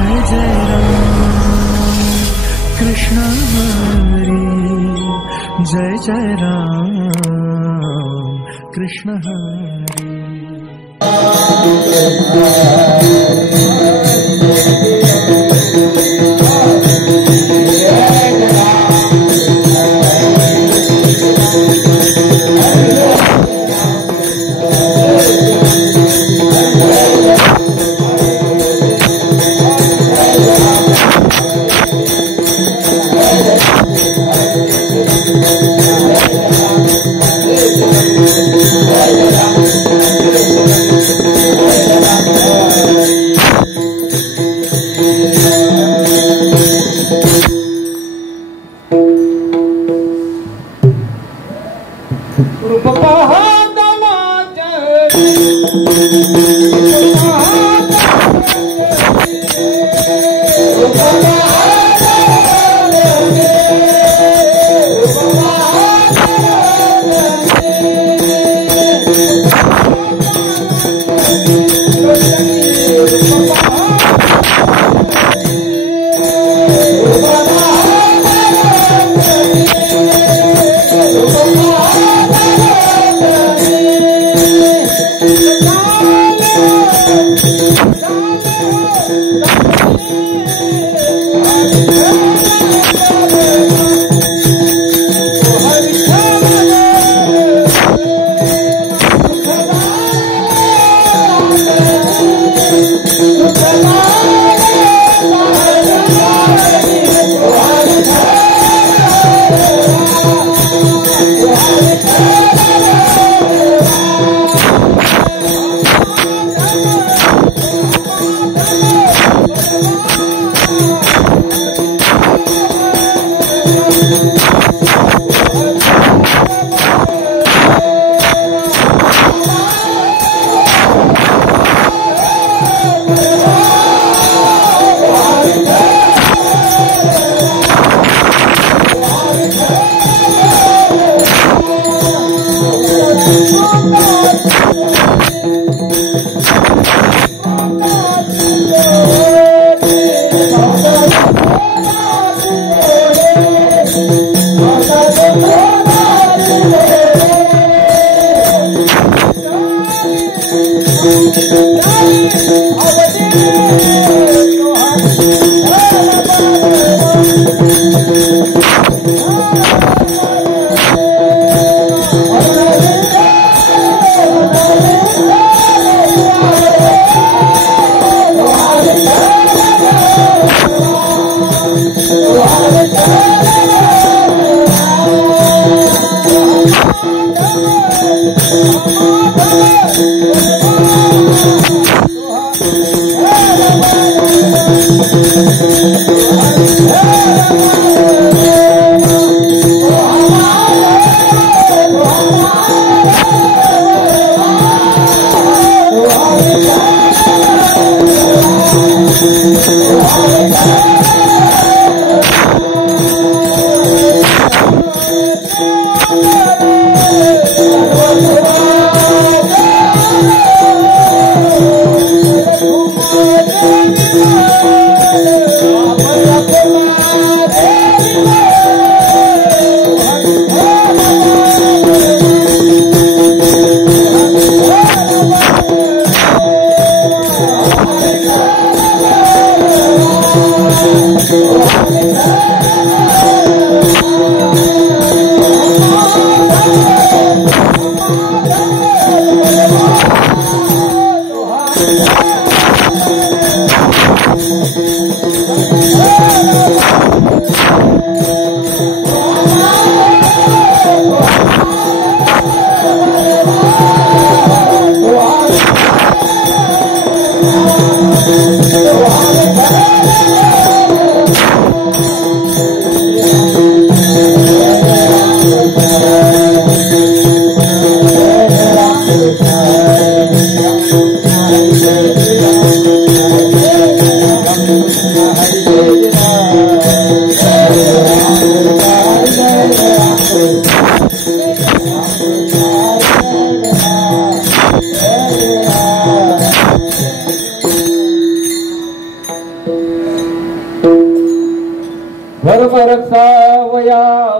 जय जय राम कृष्ण हरि जय जय Ram Krishna Hari. Hare धर्म रक्षावयावतार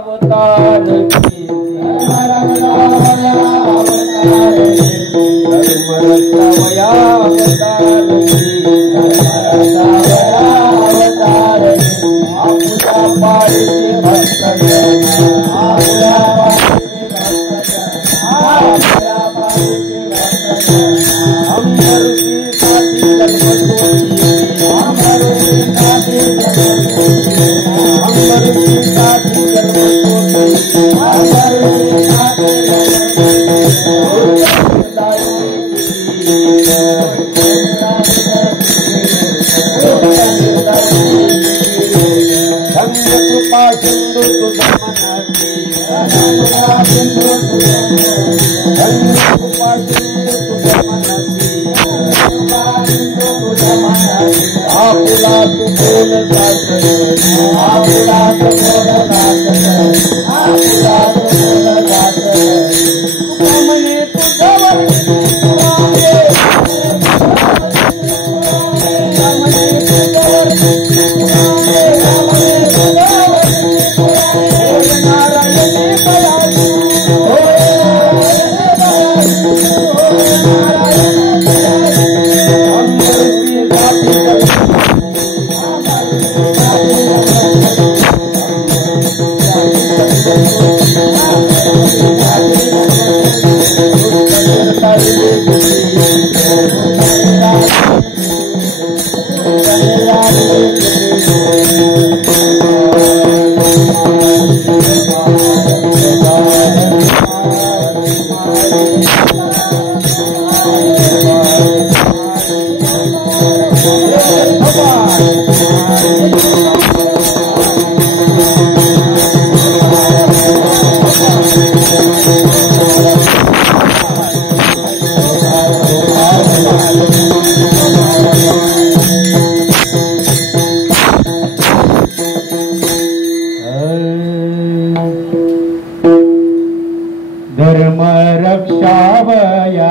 धर्म रक्षावया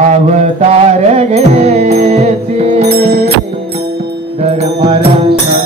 अवतार घेते धर्म रक्षा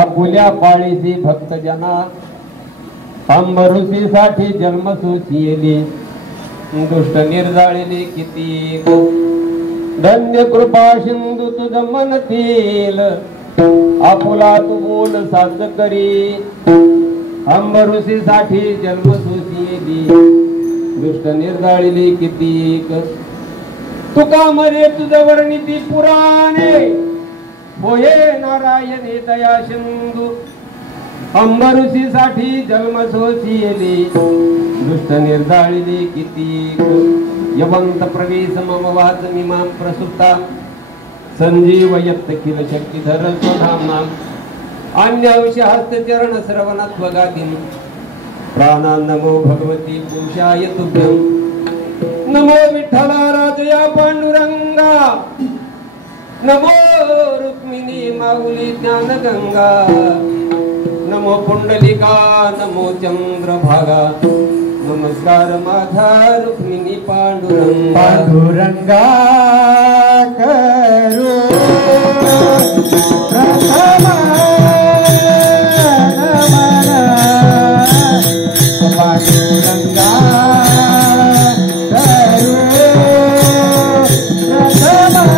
आपुल्या पाळीसी भक्त जना अंबरुसी साठी जन्म सुशियली दुष्ट निर्जाळिली किती धन्य कृपा सिंधू तुझ मनतील आपुला तू बोल साज करी अंबरुसीसाठी जन्मसोसियेली दुष्ट निर्दाळिली कितीक तुका मरे तुझ वर्णिती पुराणे होये नारायणे दया सिंधू अंबरुसीसाठी जन्मसोसियेली दुष्ट निर्दाळिली कितीक यवंत प्रवेश मम वाच मिमां प्रसुप्ता संजीव यत्त किल शक्तिधर स्वधाम्ना अन्यंश हस्तचरण श्रवणत्वगादिन प्राणा नमो भगवती पुरुषाय तुभ्यं नमो विठ्ठला राजया पांडुरंगा नमो रुक्मिणी माऊली ज्ञानगंगा नमो पुंडलिका नमो चंद्रभागा नमस्कार माझा रुक्मिणी पांडुरंगा पांडुरंगा करू प्रथम नमन पांडुरंगा करू प्रथम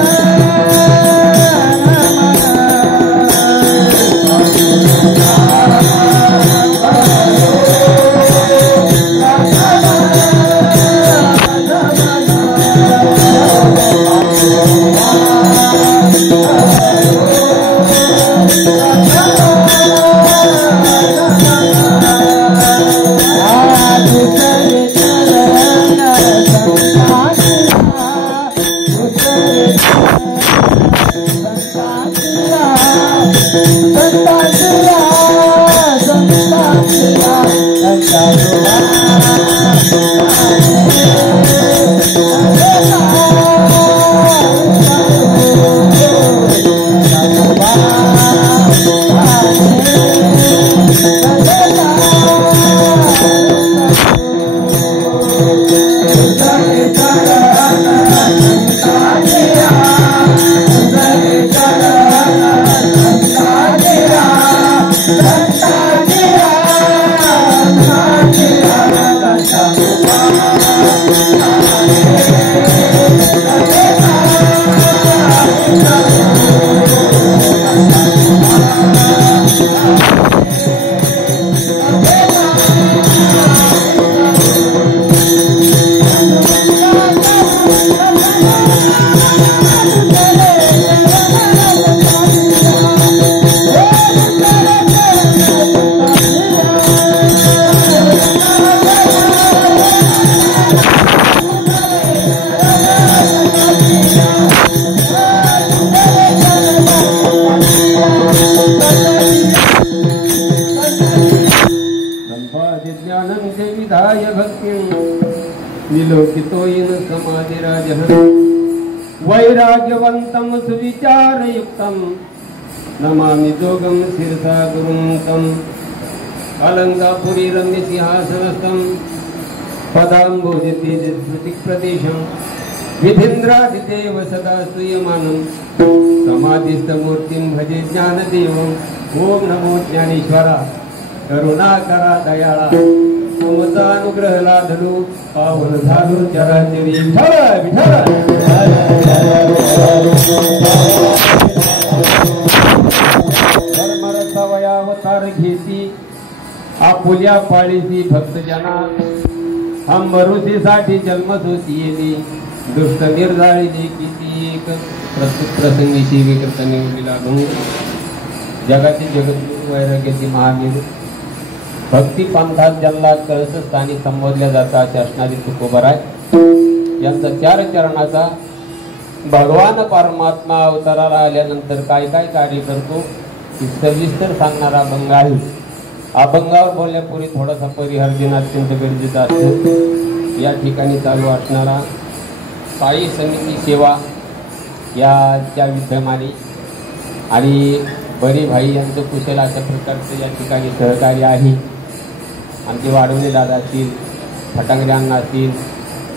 वैराग्यवंतं सुविचारयुक्तं नमामि जोगं शिरसा गुरुं तं अलंकापुरी रम्य सिंहासनस्थं पदाम्बोजति स्मृतिप्रदेशं विधीन्द्रादिदेव सदा स्तूयमानं समाधिस्थमूर्तिं भजे ज्ञानदेवं ओम नमो ज्ञानेश्वरा करुणाकरा दयाळा तुमचा अनुग्रह लाधलो पावन झालो चराचरी विठ्ठल धर्मरसावयावतार घेती आपुल्या पाळीसी भक्तजना अंबरुसीसाठी जन्मसोसी येली दुष्ट निर्जाळीली किती प्रस्तुत प्रसंगी शिवीकृतने लागून जगाची जगद्गुरु वैराग्याची महावीर भक्ती पंथात ज्यांना कळसस्थानी संबोधल्या जातात असे असणारी तुकोबराय यांचा 4 चरणाचा भगवान परमात्मा अवताराला आल्यानंतर काय काय कार्य करतो ही सविस्तर सांगणारा अभंग आहे. अभंगावर बोलण्यापूर्वी थोडासा परिहार देणं अत्यंत गरजेचं असतं. या ठिकाणी चालू असणारा साई समिती सेवा याच्या विद्यमाने आणि बरी भाई यांचं कुशल अशा प्रकारचं या ठिकाणी सहकार्य आहे. आमचे वाढवले दादा असतील, फटांगरे अण्णा असतील,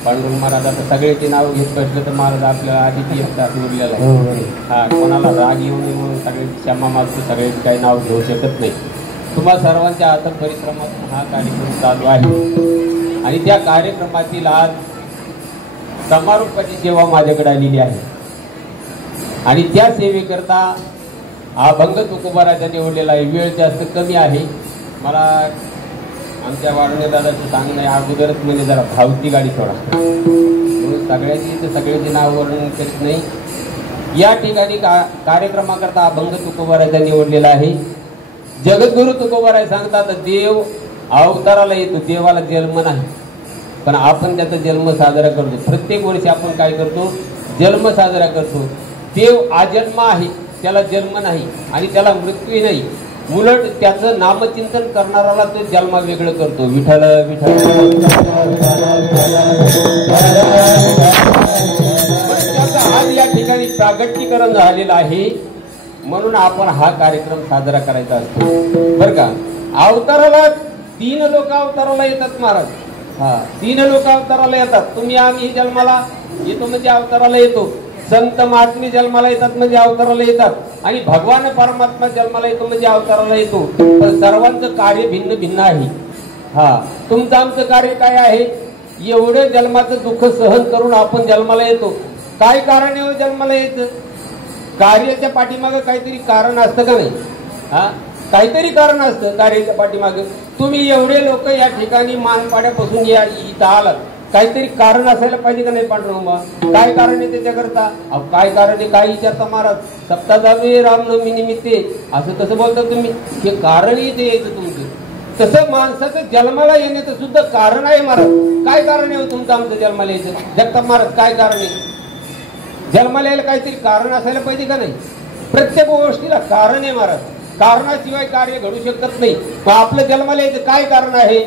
पांडुरंग महाराज, आता सगळ्याची नाव घेत बसलं तर महाराज आपल्याला आधीची एकटाच उरलेला आहे. हा कोणाला राग येऊ नये म्हणून सगळ्यांची क्षमा मागतो, सगळ्यांची काही नाव घेऊ शकत नाही. तुम्हा सर्वांच्या हातात परिश्रमातून हा कार्यक्रम चालू आहे आणि त्या कार्यक्रमातील आज समारोपाची सेवा माझ्याकडे आलेली आहे आणि त्या सेवेकरता अभंग तुकोबाराजा निवडलेला आहे. वेळ जास्त कमी आहे. मला आमच्या वारणे दादाचं सांगणं आहे अगोदरच म्हणजे जरा धावती गाडी सोडा, म्हणून सगळ्याची सगळ्याचे नाव वर्णन करीत नाही. या ठिकाणी कार्यक्रमाकरता अभंग तुकोबारायचा निवडलेला आहे. जगद्गुरु तुकोबाराय सांगतात देव अवताराला येतो, देवाला जन्म नाही, पण आपण त्याचा जन्म साजरा करतो. प्रत्येक वर्षी आपण काय करतो, जन्म साजरा करतो. देव आजन्म आहे, त्याला जन्म नाही आणि त्याला मृत्यू नाही. उलट त्याचं नामचिंतन करणाराला तो जन्म वेगळं करतो. विठ्ठल विठ्ठल त्याचं आज या ठिकाणी प्रागट्यीकरण झालेलं आहे, म्हणून आपण हा कार्यक्रम साजरा करायचा असतो. बरं का, अवताराला 3 लोक अवताराला येतात महाराज. 3 लोक अवताराला येतात. तुम्ही आम्ही जन्माला येतो म्हणजे अवताराला येतो. संत महात्मे जन्माला येतात म्हणजे अवताराला येतात, आणि भगवान परमात्मा जन्माला येतो म्हणजे अवताराला येतो. पण सर्वांचं कार्य भिन्न भिन्न आहे. तुमचं आमचं कार्य काय आहे, एवढं जन्माचं दुःख सहन करून आपण जन्माला येतो. काय कारण आहे जन्माला यायचं? कार्याच्या पाठीमागं काहीतरी कारण असतं का नाही? काहीतरी कारण असतं कार्याच्या पाठीमागं. तुम्ही एवढे लोक या ठिकाणी मानपाड्यापासून इथं आलात, काहीतरी कारण असायला पाहिजे का नाही पांडुरंगा? काय कारण आहे त्याच्याकरता? काय कारण आहे? काय विचारता महाराज? सप्ताह रामनवमी निमित्ते असं कसं बोलता तुम्ही? हे कारण इथे यायचं तुमचं. तसं माणसाचं जन्माला येण्याचं सुद्धा कारण आहे महाराज. काय कारण आहे तुमचं आमचं जन्माला यायचं? जगताप महाराज काय कारण आहे? जन्माला यायला काहीतरी कारण असायला पाहिजे का नाही? प्रत्येक गोष्टीला कारण आहे महाराज. कारणाशिवाय कार्य घडू शकत नाही. मग आपलं जन्माला यायचं काय कारण आहे?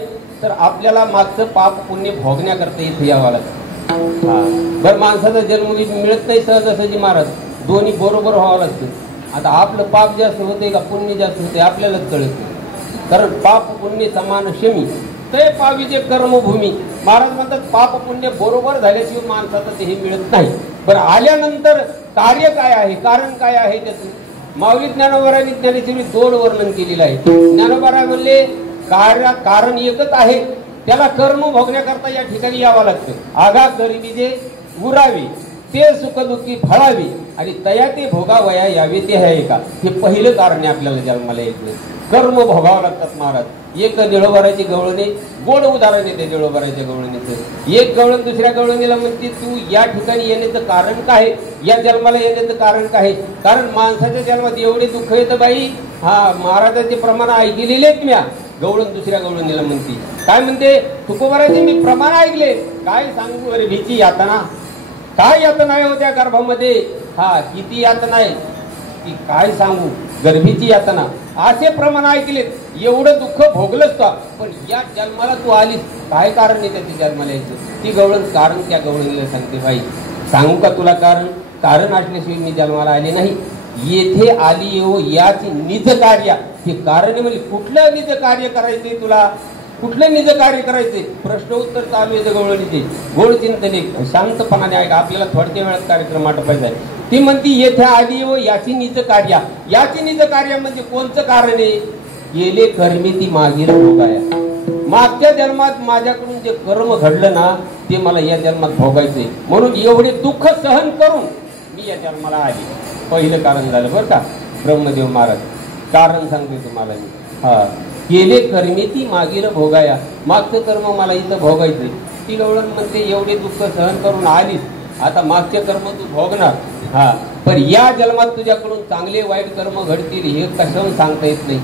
तर आपल्याला मागचं पाप पुण्य भोगण्याकरता इथे यावं लागतं. बरं, माणसाचा जन्म मिळत नाही सहजासहजी महाराज, दोन्ही बरोबर व्हावं लागतं. आता आपलं पाप जास्त होते का पुण्य जास्त होते आपल्यालाच कळत नाही. कारण पाप पुण्य समान शमी ते पाविजे कर्मभूमी. महाराज म्हणतात पाप पुण्य बरोबर झाल्याशिवाय माणसाचं ते हे मिळत नाही. बरं, आल्यानंतर कार्य काय आहे, कारण काय आहे त्याचं? माऊली ज्ञानोबारांनी ज्ञानेश्वरी 2 वर्णन केलेलं आहे. ज्ञानोबाराय म्हणले कारण एकच आहे, त्याला कर्म भोगण्याकरता या ठिकाणी यावं लागतं. आघा गरिबी जे उरावे ते सुखदुःखी फळावे आणि तया ते भोगावया यावे ते आहे का? हे पहिलं कारण आहे आपल्याला जन्माला यायचं. कर्म भोगावं लागतात महाराज. एक निळोबाराची गवळणी गोड उदाहरण आहे. त्या निळोबाराच्या गवळणीचं एक गवळण दुसऱ्या गवळणीला म्हणते तू या ठिकाणी येण्याचं कारण काय, या जन्माला येण्याचं कारण काय? कारण माणसाच्या जन्मात एवढे दुःख येतं बाई. महाराजांचे प्रमाण ऐकलेले आहेत म्या. गवळण दुसऱ्या गवळणीला म्हणते काय म्हणते, तुकोबाराचे मी प्रमाण ऐकले, काय सांगू अरे भीची यातना, काय यातना आहे होत्या गर्भामध्ये. किती यातना आहे ती काय सांगू, गर्भीची यातना. असे प्रमाण ऐकलेत, एवढं दुःख भोगलंच का, पण या जन्माला तू आलीस, काय कारण आहे त्याच्या जन्माला यायचं? ती गवळण कारण त्या गवळणीला सांगते बाई सांगू का तुला कारण? कारण असल्याशिवाय मी जन्माला आले नाही. येथे आली हो याची निज कार्य, हे कारण म्हणजे कुठलं निज कार्य करायचंय तुला? कुठलं निज कार्य करायचे? प्रश्न उत्तर चालू आहे गवळणीचे. गोड चिंतने शांतपणाने ऐका, आपल्याला थोडक्या वेळात कार्यक्रम आटपायचा आहे. ती म्हणती येथे आली व याची निज कार्य. याची निज कार्य म्हणजे कोणतं कारण आहे? गेले कर्मी ती मागील भोगाया. मागच्या जन्मात माझ्याकडून जे कर्म घडलं ना ते मला या जन्मात भोगायचंय, म्हणून एवढे दुःख सहन करून मी या जन्माला आली. पहिलं कारण झालं बरं का. ब्रह्मदेव महाराज कारण सांगतोय तुम्हाला मी. गेले कर्मी ती मागील भोगाया, मागचं कर्म मला इथं भोगायचंय. ती गवळण म्हणते एवढे दुःख सहन करून आलीस, आता मागचे कर्म तू भोगणार. पण या जन्मात तुझ्याकडून चांगले वाईट कर्म घडतील हे कशाहून सांगता येत नाही.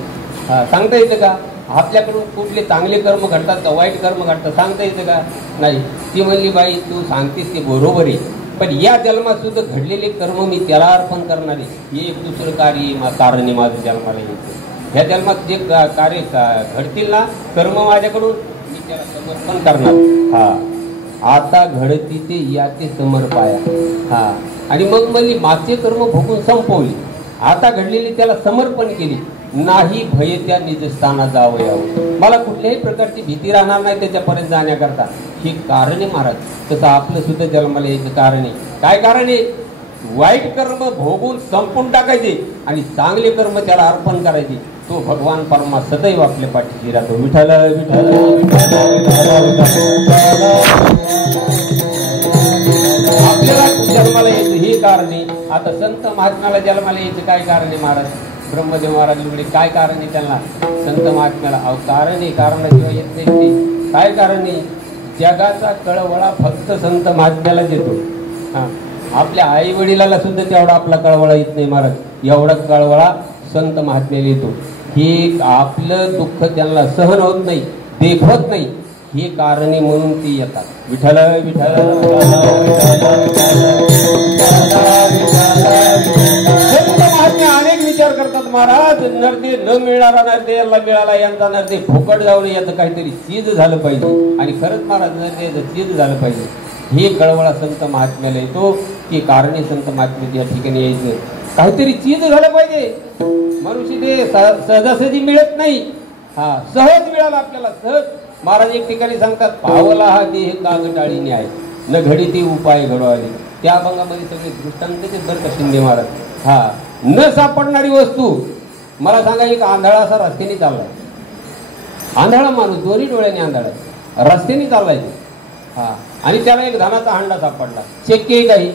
सांगता येतं का? आपल्याकडून कुठले चांगले कर्म घडतात का वाईट कर्म घडतात सांगता येतं का? नाही. ती म्हणली बाई तू सांगतेस ते बरोबर आहे, पण या जन्मात सुद्धा घडलेले कर्म मी त्याला अर्पण करणार आहे. हे एक दुसरं कार्य कारण आहे माझं जन्माला यायचं. ह्या जन्मात जे कार्य घडतील ना कर्म माझ्याकडून मी त्याला समर्पण करणार. आता घडती ते याचे समर्पाया. आणि मग म्हणली मागचे कर्म भोगून संपवली, आता घडलेली त्याला समर्पण केली. नाही भय त्या निजस्थाना जावं यावं, मला कुठल्याही प्रकारची भीती राहणार नाही त्याच्यापर्यंत जाण्याकरता. हे कारण आहे महाराज. तसं आपलं सुद्धा जन्माला यायचं कारण आहे. काय कारण आहे? वाईट कर्म भोगून संपून टाकायचे आणि चांगले कर्म त्याला अर्पण करायचे. तो भगवान परमा सदैव आपल्या पाठीशी राहतो. विठ्ठल विठ्ठल आपल्याला जन्माला यायचं हे कारण आहे. आता संत महात्म्याला जन्माला यायचं काय कारण आहे महाराज? ब्रह्मदेव महाराजांकडे काय कारण आहे त्यांना संत महात्म्याला? अहो कारण आहे, कारणाशिवाय येत नाही ते. काय कारण आहे? जगाचा कळवळा फक्त संत महात्म्यालाच येतो. हां, आपल्या आई वडिलाला सुद्धा तेवढा आपला कळवळा येत नाही महाराज. एवढा कळवळा संत महात्म्याला येतो. हे आपलं दुःख त्यांना सहन होत नाही, देखवत नाही, हे कारणे म्हणून ती येतात. विठ्ठल विठ्ठल अनेक विचार करतात महाराज. नरदे न मिळणारा नरदे याला मिळाला, यांचा नरदे फुकट जाऊन याचं काहीतरी चीज झालं पाहिजे. आणि खरंच महाराज नरदेचं चीज झालं पाहिजे. हे कळवळा संत महात्म्याला येतो की कारणे संत महात्म्याच्या या ठिकाणी यायचं, काहीतरी चीज झालं पाहिजे. मनुष्य ते सहजासहजी मिळत नाही. हा, सहज मिळाला आपल्याला, सहज. महाराज एक ठिकाणी सांगतात, पावला हा देह कागटाळीने आहे, न घडी ती उपाय घडवाले. त्या अभंगामध्ये सगळे दृष्टांतच बरं का शिंदे महाराज. हा, न सापडणारी वस्तू. मला सांगा, एक आंधळा असा रस्त्याने चाललाय, आंधळा माणूस, दोन्ही डोळ्याने आंधळा, रस्त्याने चाललाय. हा, आणि त्याला एक धानाचा हांडा सापडला. शक्य आहे काही?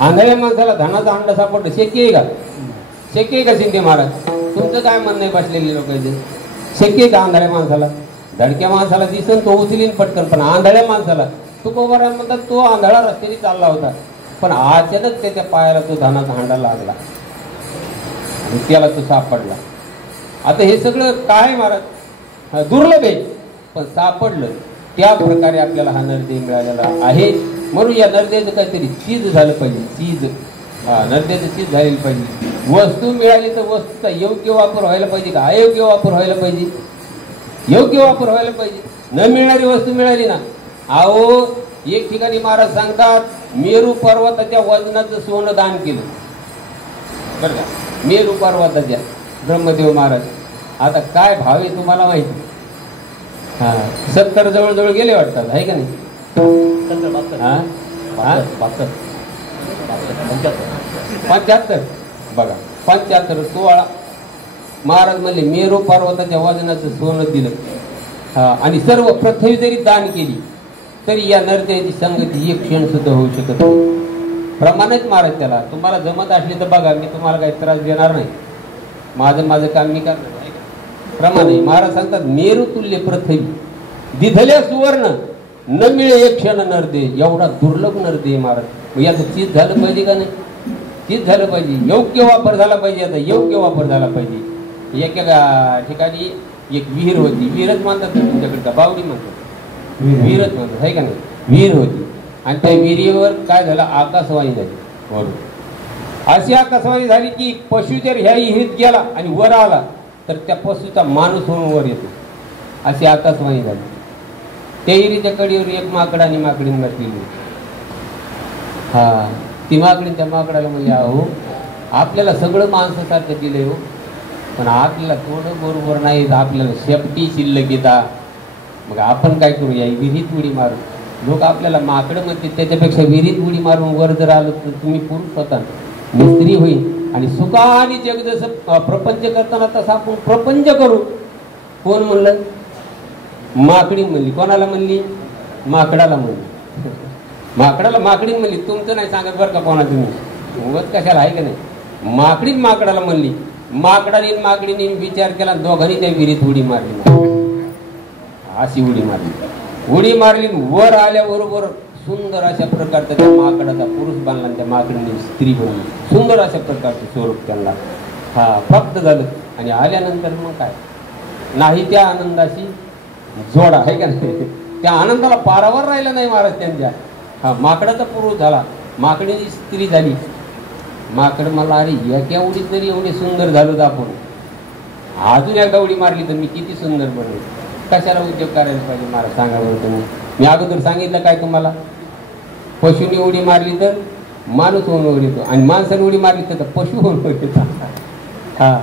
आंधळ्या माणसाला धानाचा हांडा सापडलं शक्य आहे का? शक्य आहे का शिंदे महाराज? तुमचं काय म्हणणं आहे बसलेले लोकांचे? शक्य आहे का आंधळ्या माणसाला? धडक्या माणसाला दिसन तो उचलीन पटकन, पण आंधळ्या माणसाला तुकोबारा म्हणतात तो आंधळा रस्त्याने चालला होता, पण अचानक त्याच्या पायाला तो धानाचा हांडा लागला आणि त्याला तो सापडला. आता हे सगळं काय महाराज? दुर्लभ आहे, पण सापडलं. त्या प्रकारे आपल्याला हा नरदेह मिळालेला आहे. म्हणून या नरदेहाचं काहीतरी चीज झालं पाहिजे, चीज. हा, नरदेहाचं चीज झालेली पाहिजे. वस्तू मिळाली तर वस्तूचा योग्य वापर व्हायला पाहिजे का अयोग्य वापर व्हायला पाहिजे? योग्य वापर व्हायला पाहिजे. न मिळणारी वस्तू मिळाली ना, अहो एक ठिकाणी महाराज सांगतात, मेरू पर्वताच्या वजनाचं सोनं दान केलं बरं का, मेरू पर्वताच्या, ब्रह्मदेव महाराज. आता काय भाव आहे तुम्हाला माहिती? हा, 70 जवळजवळ गेले वाटतात, आहे का नाही? 75 बघा, 75 16 महाराज म्हणले मेरू पर्वताच्या वजनाचं सोनं दिलं. हा, आणि सर्व पृथ्वी जरी दान केली तरी या नरदेहाची संगती एक क्षण सुद्धा होऊ शकत नाही. प्रमाणच महाराज त्याला. तुम्हाला जमत असली तर बघा, मी तुम्हाला काही त्रास देणार नाही, माझं काम मी करणार. प्रमाण आहे. महाराज सांगतात, मेरू तुल्य पृथ्वी दिधल्या सुवर्ण न मिळे एक क्षण नरदेह. एवढा दुर्लभ नरदेह महाराज. याचं चीज झालं पाहिजे का नाही? चीज झालं पाहिजे, योग्य वापर झाला पाहिजे. आता योग्य वापर झाला पाहिजे. एका ठिकाणी एक विहीर होती, विहीरच म्हणतात तुमच्याकडे का बावडी म्हणतात? विहीरच म्हणतात, आहे का नाही? विहीर होती आणि त्या विहिरीवर काय झालं, आकाशवाणी झाली वरून. अशी आकाशवाणी झाली की पशु जर ह्या विहिरीत गेला आणि वर आला तर त्या पशुचा माणूस होऊन वर येतो. अशी आकाशवाणी झाली. त्या विहिरीच्या कडीवर एक माकड आणि माकडीन बसलेली. हा, ती माकडीन त्या माकडाला म्हणजे, अहो आपल्याला सगळं माणसासारखं दिलंय हो, पण आपल्याला थोडं बरोबर नाही, आपल्याला शेपटी शिल्लक येता. मग आपण काय करू, या विहिरीत उडी मारू. लोक आपल्याला माकडं म्हणते, त्याच्यापेक्षा विहिरीत उडी मारून वर जर आलं तर तुम्ही पुरुष होता, मिस्त्री होईल आणि सुखाने जग जसं प्रपंच करताना तसा आपण प्रपंच करू. कोण म्हणलं? माकडी म्हणली. कोणाला म्हणली? माकडाला म्हणली. माकडाला माकडी म्हणली. तुमचं नाही सांगत बरं का कोणा, तुम्ही उगत कशाला, आहे का नाही? माकडी माकडाला म्हणली. माकडाने माकडीने विचार केला, दोघांनी त्या विहिरीत उडी मारली. अशी उडी मारली. वर आल्याबरोबर सुंदर अशा प्रकारचा त्या माकडाचा पुरुष बांधला, त्या माकडीने स्त्री बनली. सुंदर अशा प्रकारचं स्वरूप त्यांना हा प्राप्त झालं. आणि आल्यानंतर मग काय नाही, त्या आनंदाशी जोडा, आहे का नाही? त्या आनंदाला पारावर राहिला नाही महाराज त्यांच्या. हा, माकडाचा पुरुष झाला, माकडीची स्त्री झाली. माकड मला, अरे एका उडीत तरी एवढे सुंदर झालो तर आपण अजून एकदा उडी मारली तर मी किती सुंदर बनेल. कशाला उद्योग करायला पाहिजे महाराज सांगा बरं तुम्ही? मी अगोदर सांगितलं काय तुम्हाला? पशुनी उडी मारली तर माणूस होऊन वर येतो आणि माणसाने उडी मारली तर पशु होऊन वर येतो. हा,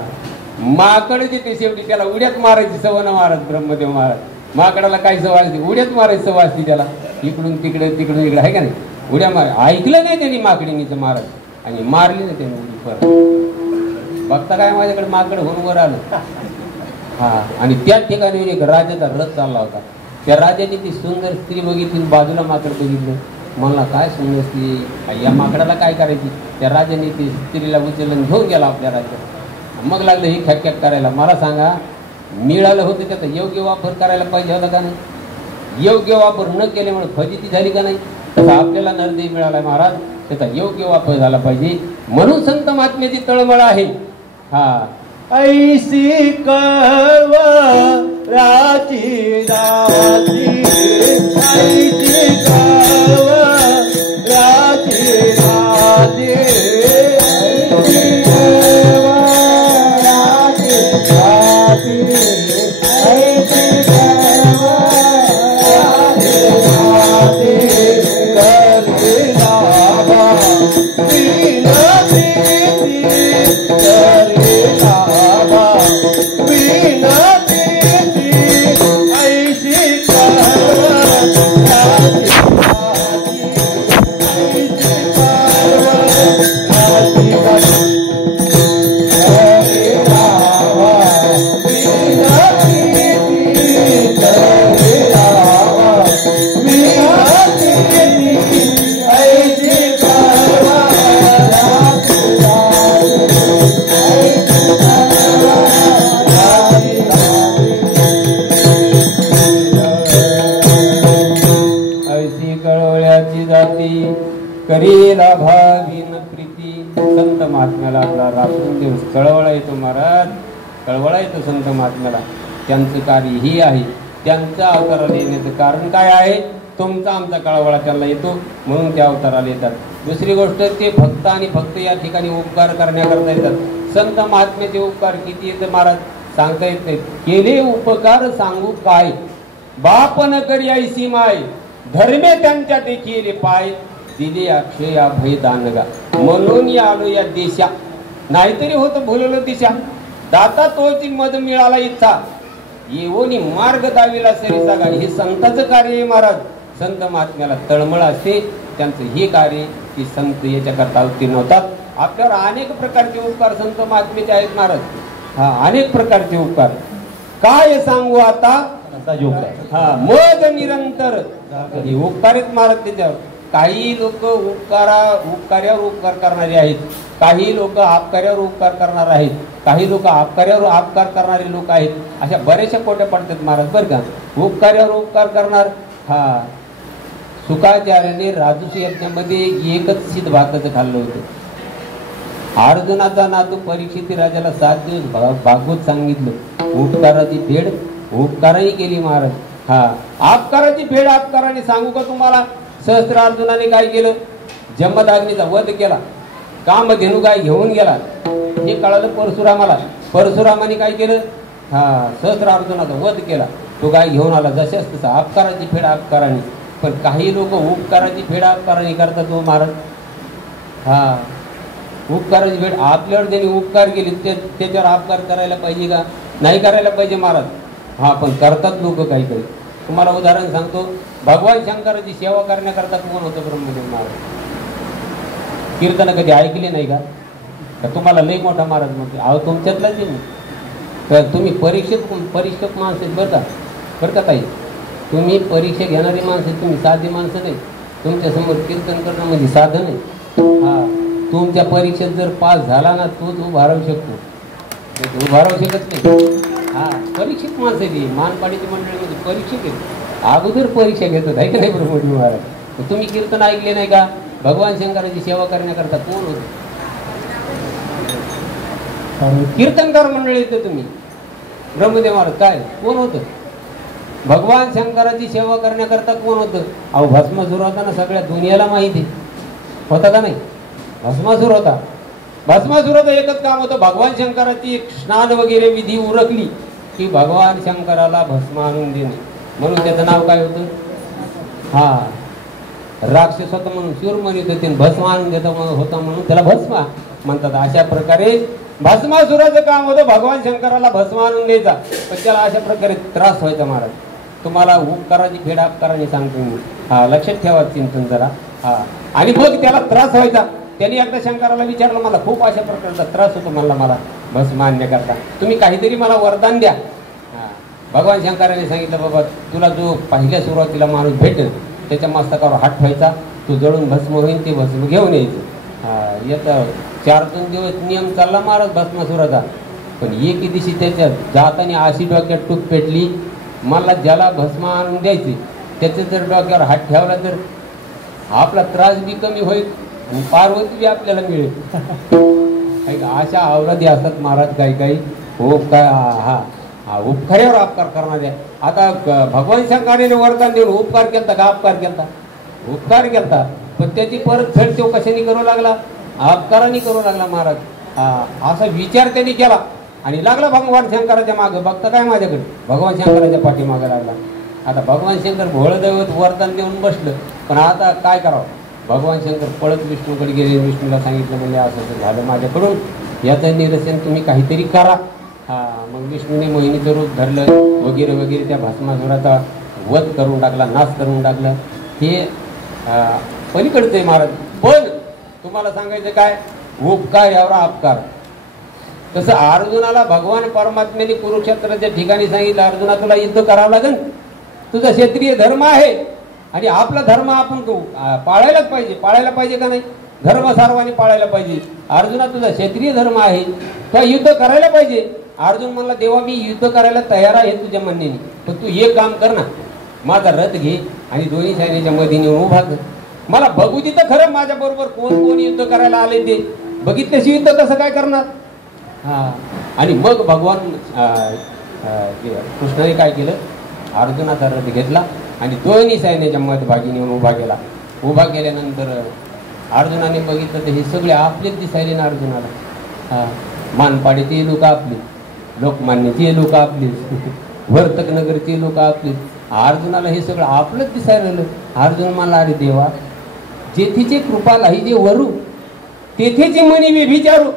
माकड जे शेवटी त्याला उड्यात मारायची सवय ना महाराज. ब्रह्मदेव महाराज माकडाला काय सवय असते? उड्यात मारायची सवय असते त्याला. इकडून तिकडे तिकडून इकडे, आहे का नाही? उड्या मार. ऐकलं नाही त्यांनी माकडीनीचं महाराज आणि मारली ना त्यांनी उडी परत. बघता काय माझ्याकडे माकड होऊन वर आलं. हा, आणि त्याच ठिकाणी एक राजाचा रथ चालला होता. त्या राजाने ती सुंदर स्त्री बघितली, बाजूला माकड बघितलं. मला काय सुंदर स्त्री, या माकडाला काय करायची? त्या राजाने ती स्त्रीला उचलून घेऊन गेला आपल्या राज्यात. मग लागलं हे खॅक करायला. मला सांगा, मिळालं होतं त्याचा योग्य वापर करायला पाहिजे होता का नाही? योग्य वापर न केल्यामुळे फजिती झाली का नाही? तसा आपल्याला नरदेह मिळाला महाराज, त्याचा योग्य वापर झाला पाहिजे. म्हणून संत महात्म्याची तळमळ आहे. हा, ऐसी कळवळाची राती, ऐसी कळवळाची राती, ऐसी कळवळाची राती, ऐसी कळवळाची राती, करते लाभा विनती, करते लाभा विनती, ऐसी कळवळाची राती, ऐसी कळवळाची राती, करते लाभा विनती, करते लाभा विनती, ऐसी कळवळाची ऐशी कळवळ्याची जाती, करीला भावीन प्रीती. संत महात्म्याला आपला राखून दिवस कळवळा येतो महाराज, कळवळा येतो संत महात्म्याला. त्यांचं कार्य ही आहे. त्यांचा अवताराला येण्याचं कारण काय आहे? तुमचा आमचा कळवळा त्यांना येतो म्हणून त्या अवताराला येतात. दुसरी गोष्ट, ते भक्त आणि भक्त या ठिकाणी उपकार करण्याकरता येतात. संत महात्म्याचे उपकार किती येतं महाराज सांगता येत नाही. केले उपकार सांगू काय, बाप न करी ऐसी माय, धर्मे त्यांच्या ते केले पाय, दिले अक्षय अभय दानगा. म्हणून आलो या देशा, नाहीतरी होतं भुललो दिशा. दाता तोची मद मिळाला इच्छा, येऊन मार्ग दाविला सरी सागा. हे संतांचं कार्य आहे महाराज. संत महात्म्याला तळमळ असते, त्यांचं हे कार्य की संत याच्याकरता उत्तीर्ण होतात. आपल्यावर अनेक प्रकारचे उपकार संत महात्म्याचे आहेत महाराज. हा, अनेक प्रकारचे उपकार काय सांगू आता. हा, मज निरंतर हे उपकार आहेत महाराज त्याच्यावर. काही लोक उपकार्यावर उपकार करणारे आहेत, काही लोक आपकार्यावर उपकार करणार आहेत, काही लोक आपकार्यावर अपकार करणारे लोक आहेत. अशा बऱ्याचशा कोट्या पडतात महाराज बरं का. उपकार्यावर उपकार करणार, हा, शुकाचार्याने राजूस यज्ञामध्ये एकच शीत भाताचं खाल्लं होतं. अर्जुनाचा नातू परीक्षित राजाला 7 दिवस भागवत सांगितलं. उपकाराची फेड उपकाराही केली महाराज. हा, अपकाराची फेड अपकाराने सांगू का तुम्हाला. सहस्त्र अर्जुनाने काय केलं? जमदाग्नीचा वध केला, कामधेनू गाय घेऊन गेला. हे कळालं परशुरामाला. परशुरामाने काय केलं? हा, सहस्त्र अर्जुनाचा वध केला. तो गाय घेऊन आला. जशाच तसा अपकाराची फेड अपकाराने. पण काही लोक उपकाराची फेड अपकाराने करतात तो महाराज. हा, उपकाराची फेड आपल्यावर ज्यांनी उपकार केले त्याच्यावर अपकार करायला पाहिजे का? नाही करायला पाहिजे महाराज. हा, पण करतात लोक काही काही. तुम्हाला उदाहरण सांगतो. भगवान शंकराची सेवा करण्याकरता कोण होतं? ब्रह्मदेव महाराज. कीर्तन कधी ऐकले नाही का? तुम्हाला लई मोठा महाराज म्हणते. अहो, तुमच्यातलाच आहे. तर तुम्ही परीक्षक माणसं आहेत बरं का. बरं का ताई, तुम्ही परीक्षा घेणारी माणसं, तुम्ही साधी माणसं नाही. तुमच्यासमोर कीर्तन करणं म्हणजे साधन आहे. हा, तुमच्या परीक्षेत जर पास झाला ना, तोच उभा राहू शकतो, उभा राहू शकत नाही. हा, परीक्षित माणसं ती मानपाडीची मंडळीमध्ये परीक्षित आहेत. अगोदर परीक्षा घेतात आहे का नाही ब्रह्मदेव महाराज. तुम्ही कीर्तन ऐकले नाही का? भगवान शंकराची सेवा करण्याकरता कोण होते? कीर्तनकार मंडळी येते. तुम्ही ब्रह्मदेव महाराज काय कोण होतं? भगवान शंकराची सेवा करण्याकरता कोण होतं? अहो, भस्मासूर होता ना, सगळ्या दुनियाला माहिती होता का नाही? भस्मासूर होता. भस्मासुराचं एकच काम होतं, भगवान शंकराची स्नान वगैरे विधी उरकली की भगवान शंकराला भस्म आणून देणे. म्हणून त्याचं नाव काय होतं? हा, राक्षस होता म्हणून शूर म्हणत होते, भस्म आणून देता होता म्हणून त्याला भस्म म्हणतात. अशा प्रकारे भस्मासुराचं काम होतं भगवान शंकराला भस्म आणून द्यायचा. पण त्याला अशा प्रकारे त्रास व्हायचा महाराज. तुम्हाला उपकाराची फेड अपकाराने सांगतो मी. हा, लक्षात ठेवा चिंतन जरा. हा, आणि मग त्याला त्रास व्हायचा. त्यांनी एकदा शंकराला विचारलं, मला खूप अशा प्रकारचा त्रास होतो, मला भस्म आणण्याकरता तुम्ही काहीतरी मला वरदान द्या. हा, भगवान शंकराने सांगितलं, बाबा तुला जो पहिल्या सुरुवातीला माणूस भेटेल त्याच्या मस्तकावर हात ठेवायचा, तो जळून भस्म होईल, ते भस्म घेऊन यायचं. हा, येतं 4-3 दिवस नियम चालला महाराज भस्मासुराचा. पण एके दिवशी त्याच्या जाताना अशी डोक्यात टूप पेटली, मला ज्याला भस्म आणून द्यायचे त्याचे जर डोक्यावर हात ठेवला तर आपला त्रास बी कमी होईल आणि पार्वती बी आपल्याला मिळेल. अशा अवराधी असतात महाराज काही काही. उपकार हा उपकार्यावर अपकार करणाऱ्या. आता भगवान शंकराने वरदान देऊन उपकार केलता का अपकार केलता? उपकार केलता, पण त्याची परत फेड तो कशाने करू लागला? अपकाराने करू लागला महाराज. असा विचार त्यांनी केला आणि लागला भगवान शंकराच्या मागं. बघता काय माझ्याकडे भगवान शंकराच्या पाठीमागं लागला. आता भगवान शंकर भोळदैवत वरदान देऊन बसलं, पण आता काय करावं? भगवान शंकर पळत विष्णूकडे गेले. विष्णूला सांगितलं म्हणजे असं झालं माझ्याकडून, याचं निरसन तुम्ही काहीतरी करा. मग विष्णूने मोहिनीचं रूप धरलं वगैरे वगैरे. त्या भस्मासुराचा वध करून टाकला, नाश करून टाकला. हे पलीकडचं आहे महाराज. पण तुम्हाला सांगायचं काय, उपकार यावर अपकार. तसं अर्जुनाला भगवान परमात्म्याने कुरुक्षेत्राच्या ठिकाणी सांगितलं, अर्जुना तुला युद्ध करावं लागेल, तुझा क्षेत्रीय धर्म आहे आणि आपला धर्म आपण पाळायलाच पाहिजे. पाळायला पाहिजे का नाही? धर्म सर्वांनी पाळायला पाहिजे. अर्जुना तुझा क्षेत्रीय धर्म आहे, तो युद्ध करायला पाहिजे. अर्जुन म्हणला, देवा मी युद्ध करायला तयार आहे तुझ्या म्हणण्याने, पण तू एक काम कर ना, माझा रथ घे आणि दोन्ही सैन्याच्या मध्ये नेऊन उभा कर. मला बघू दे तर खरं माझ्या बरोबर कोण कोण युद्ध करायला आले ते. बघितल्याशी युद्ध कसं काय करणार? आणि मग भगवान कृष्णाने काय केलं, अर्जुनाचा रथ घेतला आणि दोन्ही सैन्याच्या मध्यभागी नेऊन उभा केला. उभा केल्यानंतर अर्जुनाने बघितलं तर हे सगळे आपलेच दिसायले ना अर्जुनाला. मानपाडीचे लोक आपले, लोकमान्यचे लोक आपले, वर्तक नगरचे लोक आपले. अर्जुनाला हे सगळं आपलंच दिसायला. अर्जुन म्हणला, अरे देवा, जेथेचे कृपालाही जे वरू तेथेची मनी मी विचारू,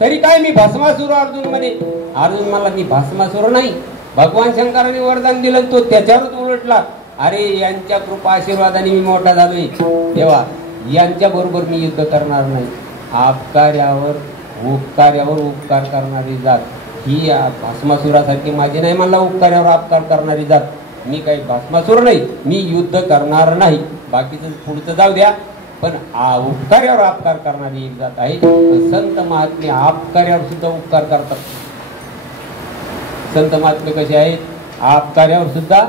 तरी काय मी भस्मासुर? अर्जुन म्हणे. अर्जुन मला मी भस्मासुर नाही, भगवान शंकराने वरदान दिलं तो त्याच्यावरच उलटला. अरे यांच्या कृपा आशीर्वादाने मी मोठा झालोय देवा, यांच्या बरोबर मी युद्ध करणार नाही. अपकार्यावर उपकार्यावर उपकार करणारी जात ही भस्मासुरासारखी माझी नाही. मला उपकार्यावर अपकार करणारी जात मी काही भस्मासुर नाही, मी युद्ध करणार नाही. बाकीचं पुढचं जाऊ द्या, पण उपकार्यावर अपकार करणारी एक जात आहे. संत महात्मे अपकार्यावर सुद्धा उपकार करतात. संत महात्मे कसे आहेत? अपकार्यावर सुद्धा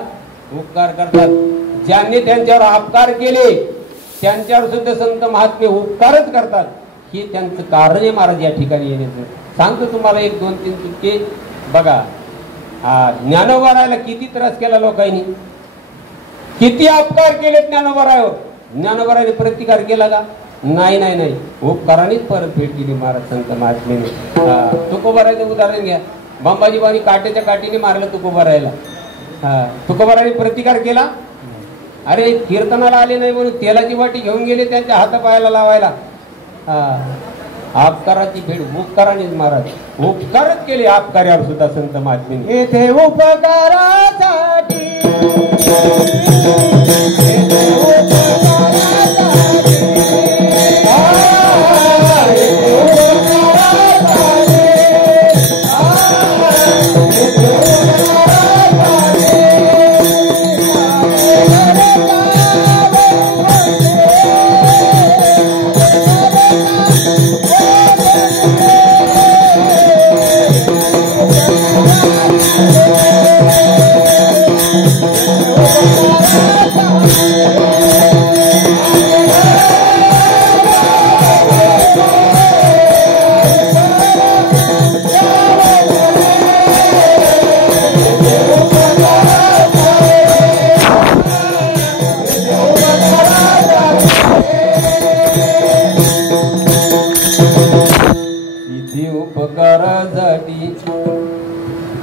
उपकार करतात. ज्यांनी त्यांच्यावर अपकार केले त्यांच्यावर सुद्धा संत महात्मे उपकारच करतात. हे त्यांचं कारण आहे महाराज या ठिकाणी येण्याचं. सांगतो तुम्हाला एक दोन तीन चुटके. बघा, ज्ञानोबारायला किती त्रास केला लोकांनी, किती अपकार केले ज्ञानोबारायवर. ज्ञानोबारायने प्रतिकार केला का? नाही नाही नाही, उपकारानेच परतफेड केली महाराज संत महात्मेने. तुकोबारायचं उदाहरण घ्या. बाबाजीबानी काट्याच्या काठीने मारलं तुकोबारायला. तुकोबारायने प्रतिकार केला. अरे कीर्तनाला आले नाही म्हणून तेलाची वाटी घेऊन गेले त्यांच्या हातापायाला लावायला. अपकाराची भेट उपकारानेच महाराज उपकारच केले. अपकार्यावर सुद्धा संत महात्मेने. येथे उपकारासाठी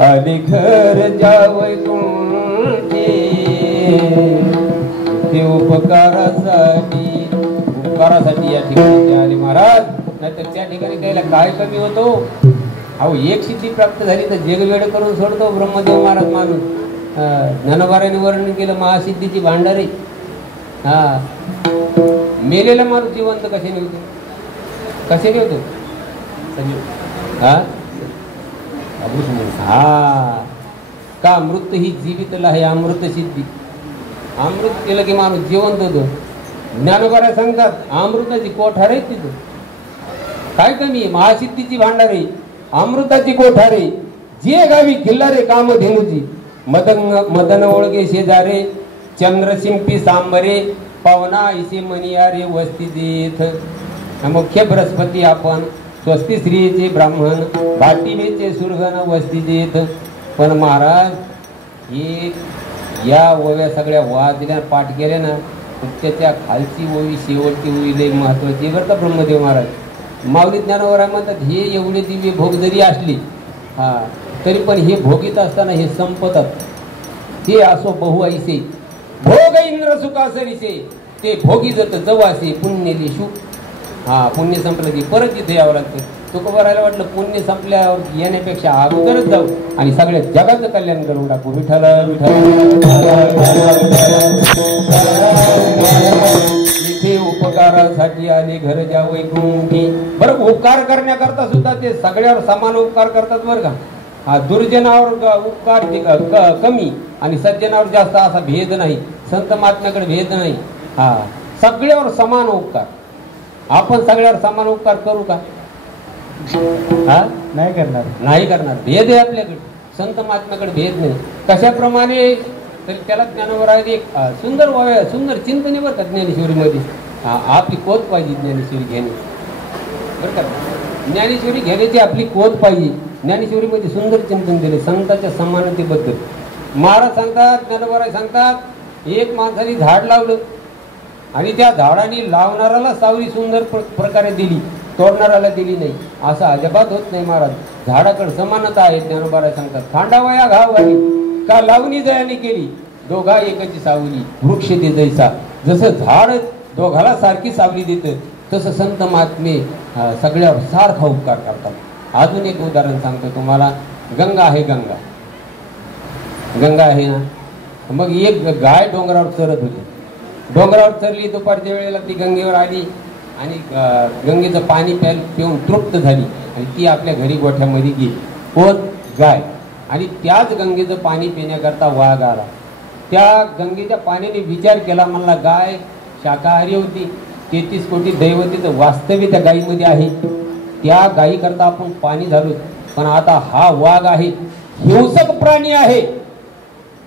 आले घर जावय तुमचे ते उपकारासाठी. उपकारासाठी या ठिकाणी आले महाराज, नाहीतर त्या ठिकाणी त्याला काय कमी होतो? अहो एक सिद्धी प्राप्त झाली तर जगवेड करून सोडतो ब्रह्मदेव महाराज माणूस. ज्ञानोबाराने वर्णन केलं महासिद्धीची भांडारे. मेलेला माणूस जिवंत कशाने होतो? कशाने होतो? का मृत ही जीवितला आहे अमृत सिद्धी. अमृत केलं की माणूस जिवंत होतो. ज्ञानोबारा सांगतात अमृताची कोठार आहे तिथं. काय कमी आहे? महासिद्धीची भांडार आहे. अमृताची कोठारे जे गावी खिल्लारे कामधेनुची मदन ओळगे शेजारे चंद्रशिंपी सांबरे पावना ऐसे मनियारे वस्ती देत मुख्य बृहस्पती आपण स्वस्ती श्रीचे ब्राह्मण भाटीमेचे सुरगण वस्ती देत. पण महाराज हे या ओव्या सगळ्या वाजल्या पाठ केल्या ना त्याच्या खालची ओवी शेवटची ओवी लई महत्वाची बरं का ब्रह्मदेव महाराज. माऊली ज्ञानोबराय म्हणतात हे एवढे दिव्य भोग जरी असली हा तरी पण हे भोगीत असताना हे संपतात. ते असो बहु ऐसे भोग इंद्र सुखासरीसे ते भोगी जत जवासे पुण्य लिशू. हा पुण्य संपलं की परत इथे यावं लागतं. तुकोबारायला वाटलं पुण्य संपल्यावर येण्यापेक्षा अगोदरच जाऊ आणि सगळ्या जगाचं कल्याण करून टाकू. विठ्ठल इथे उपकारासाठी आले घर ज्या वैकुंठी. बरं उपकार करण्याकरता सुद्धा ते सगळ्यावर समान उपकार करतात बरं का. हा दुर्जनावर उपकार कमी आणि सज्जनावर जास्त असा भेद नाही. संत महात्म्याकडे भेद नाही. हा सगळ्यावर समान उपकार. आपण सगळ्यावर समान उपकार करू का? हा नाही करणार. नाही करणार. भेद आहे आपल्याकडे. संत महात्म्याकडे भेद नाही. कशाप्रमाणे तर त्याला ज्ञानोबराय एक सुंदर सुंदर चिंतने बरं का ज्ञानेश्वरीमध्ये. आपली कोत पाहिजे ज्ञानेश्वरी घेणे बरं का. ज्ञानेश्वरी घेण्याची आपली कोत पाहिजे. ज्ञानेश्वरीमध्ये सुंदर चिंतन दिले संतांच्या समानतेबद्दल. महाराज सांगतात ज्ञानोबराय सांगतात एक माणसाने झाड लावलं आणि त्या झाडाने लावणाऱ्याला सावली सुंदर प्रकारे दिली तोडणाऱ्याला दिली नाही. असं अजिबात होत नाही महाराज. झाडाकडे समानता आहे. ज्ञानोबराय सांगतात खांडावया घाव घाली का लावणी जयाने केली दोघा एकाची सावली वृक्ष दे जैसा. जसं झाड दोघाला सारखी सावली देतं तसं संत महात्मे सगळ्यावर सारखा उपकार करतात. अजून एक उदाहरण सांगतो तुम्हाला. गंगा आहे गंगा आहे ना. मग एक गाय डोंगरावर चरत होती. डोंगरावर चरली दुपारच्या वेळेला ती गंगेवर आली आणि गंगेचं पाणी पिऊन तृप्त झाली आणि ती आपल्या घरी गोठ्यामध्ये गेली. कोण? गाय. आणि त्याच गंगेचं पाणी पिण्याकरता वाघ आला. त्या गंगेच्या पाण्याने विचार केला म्हणला गाय शाकाहारी होती 33 कोटी दैवतेचं वास्तव्य त्या गायीमध्ये आहे. त्या गायीकरता आपण पाणी झालो. पण आता हा वाघ आहे हिंसक प्राणी आहे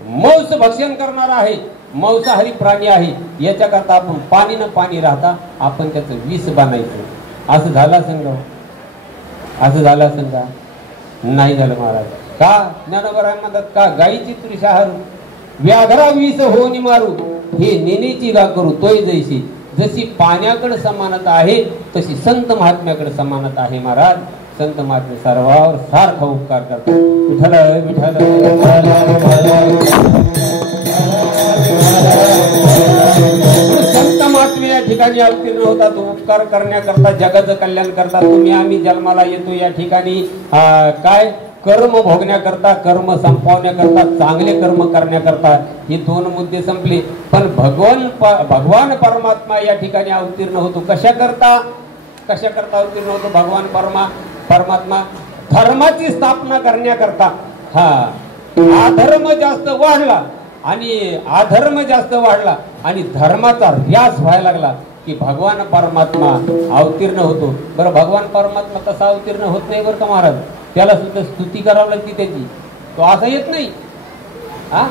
मांस भक्षण करणारा आहे मांसाहारी प्राणी आहे. याच्याकरता आपण पाणी न पाणी राहता आपण त्याचं विष बांधायचं. असं झालं असेल का? असं झालं असेल का? नाही झालं महाराज. का? ज्ञानोबराय म्हणतात का गायीची तृषाहारू व्याघ्रा विष होनी मारू हे नेनेची गा करू तोय जैशी. जशी पाण्याकडे समानता आहे तशी संत महात्म्याकडे समानता आहे महाराज. संत महात्मे सर्वावर सारखा उपकार करतात. विठ्ठल विठ्ठल संत महात्मे या ठिकाणी अवतीर्ण होतात उपकार करण्याकरता जगाचं कल्याण करतात. तुम्ही आम्ही जन्माला येतो या ठिकाणी काय कर्म भोगण्याकरता कर्म संपवण्याकरता चांगले कर्म करण्याकरता. हे दोन मुद्दे संपले. पण भगवान परमात्मा या ठिकाणी अवतीर्ण होतो कशाकरता अवतीर्ण होतो भगवान परमात्मा धर्माची स्थापना करण्याकरता. हा अधर्म जास्त वाढला आणि धर्माचा ऱ्यास व्हायला लागला की भगवान परमात्मा अवतीर्ण होतो. बरं भगवान परमात्मा तसा अवतीर्ण होत नाही बरं का महाराज. त्याला सुद्धा स्तुती करावी लागते त्याची. तो असा येत नाही. हा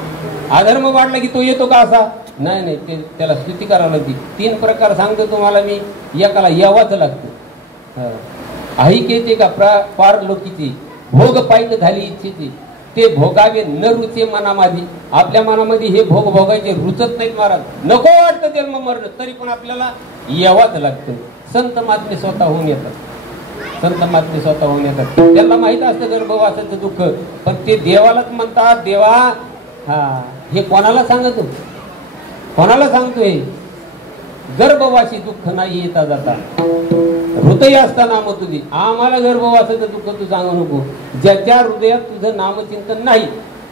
अधर्म वाढला की तो येतो का असा? नाही त्याला स्तुती करावी लागते. 3 प्रकार सांगतो तुम्हाला मी. एकाला यावाच लागतं ऐकेचे का पारलोकीचे भोग पाहिजे झाली इच्छेचे ते भोगावे न रुचे मनामध्ये. आपल्या मनामध्ये हे भोग भोगायचे रुचत नाहीत महाराज. नको वाटतं जन्म मरण तरी पण आपल्याला यावाच लागतं. संत महात्मे स्वतःहून येतात. त्यांना माहित असतं गर्भवासाचं दुःख. पण ते देवालाच म्हणतात देवा हा हे कोणाला सांगतोय गर्भवासी दुःख नाही येता जाता हृदय असताना नाम तुझी. आम्हाला गर्भवासाचं दुःख तू सांगू नको. ज्याच्या हृदयात तुझं नामचिंतन नाही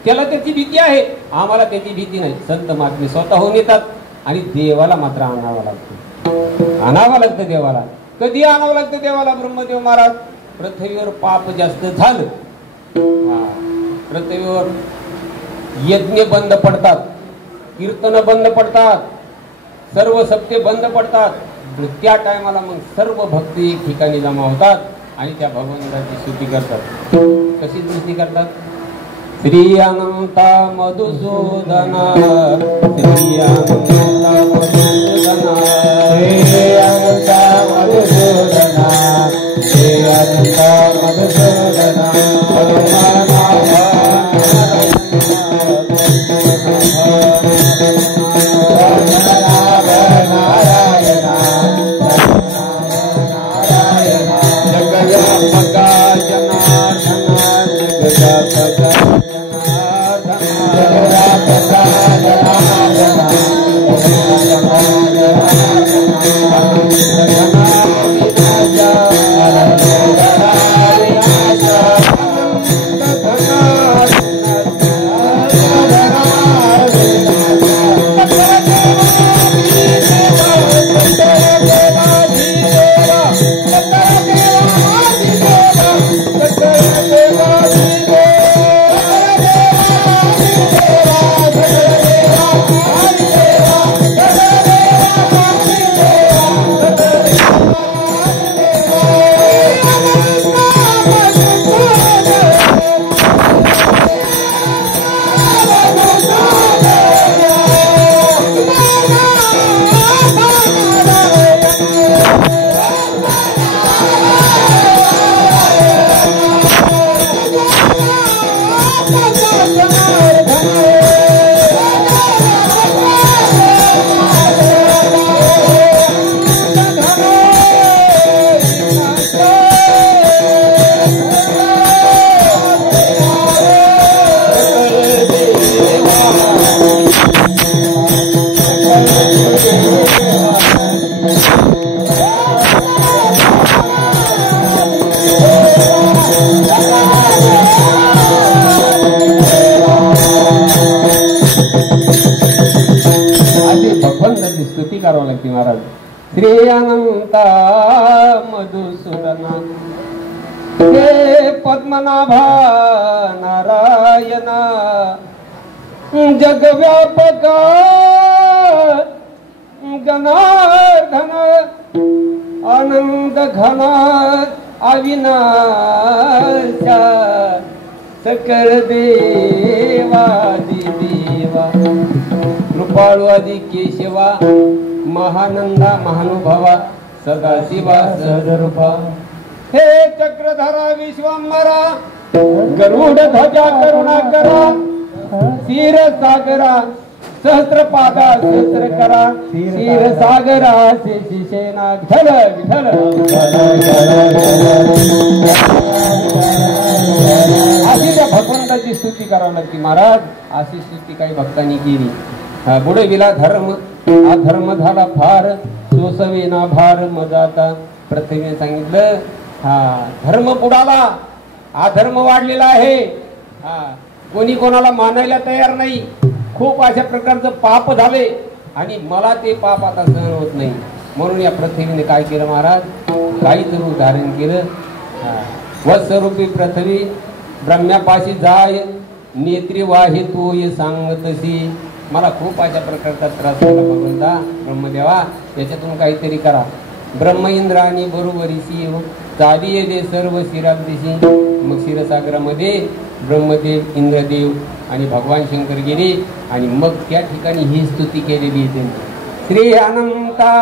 त्याला त्याची भीती आहे. आम्हाला त्याची भीती नाही. संत महात्मे स्वतःहून येतात आणि देवाला मात्र आणावं लागतं देवाला. कधी आणावं लागतं देवाला? ब्रह्मदेव महाराज पृथ्वीवर पाप जास्त झालं. पृथ्वीवर यज्ञ बंद पडतात कीर्तन बंद पडतात सर्व सत्य बंद पडतात. त्या टायमाला मग सर्व भक्ती एक ठिकाणी जमा होतात आणि त्या भगवंताची स्तुती करतात. कशी स्तुती करतात? श्री अनंता मधुसूदना, श्री अनंता मधुसूदना, श्री अनंता मधुसूदना, श्री अनंता मधुसूदना, स्तुती करावं लागते महाराज. श्री अनंता मधुसूदना, हे पद्मनाभा नारायणा, जगव्यापका जनार्दन, आनंद घना अविनाशा, सकल देवादी देवा, कृपाळू आदि केशवा, महानंदा महानुभावा, सदाशिवा सहजरूपा, हे चक्रधरा विश्वांबरा, गरुड ध्वजा करुणाकरा, क्षीर सागरा सहस्त्रपादा सहस्त्रकरा, क्षीर सागरा शेषेना विठ्ठल विठ्ठल. अशी त्या भगवंताची स्तुती करावी लागते महाराज. अशी स्तुती काही भक्तांनी केली. बुडविला धर्म, अधर्म झाला फार, सोसवेना भार मजाता. प्रथमेने सांगितलं धर्म बुडाला, अधर्म वाढलेला आहे. कोणी कोणाला मानायला तयार नाही. खूप अशा प्रकारचं पाप झाले आणि मला ते पाप आता सहन होत नाही. म्हणून या पृथ्वीने काय केलं महाराज? गाईचं रूप धारण केलं. वत्सरूपी पृथ्वी ब्रह्म्यापाशी जाय, नेत्री वाहे तोय सांगतसी. मला खूप अशा प्रकारचा त्रास झाला भगवंता ब्रह्मदेवा, याच्यातून काहीतरी करा. ब्रह्म इंद्राणी बरोबरीशी चाली दे सर्व शिरागदिशी. मग क्षीरसागरामध्ये ब्रह्मदेव, इंद्रदेव आणि भगवान शंकर गेले आणि मग त्या ठिकाणी ही स्तुती केलेली आहे. श्री अनंता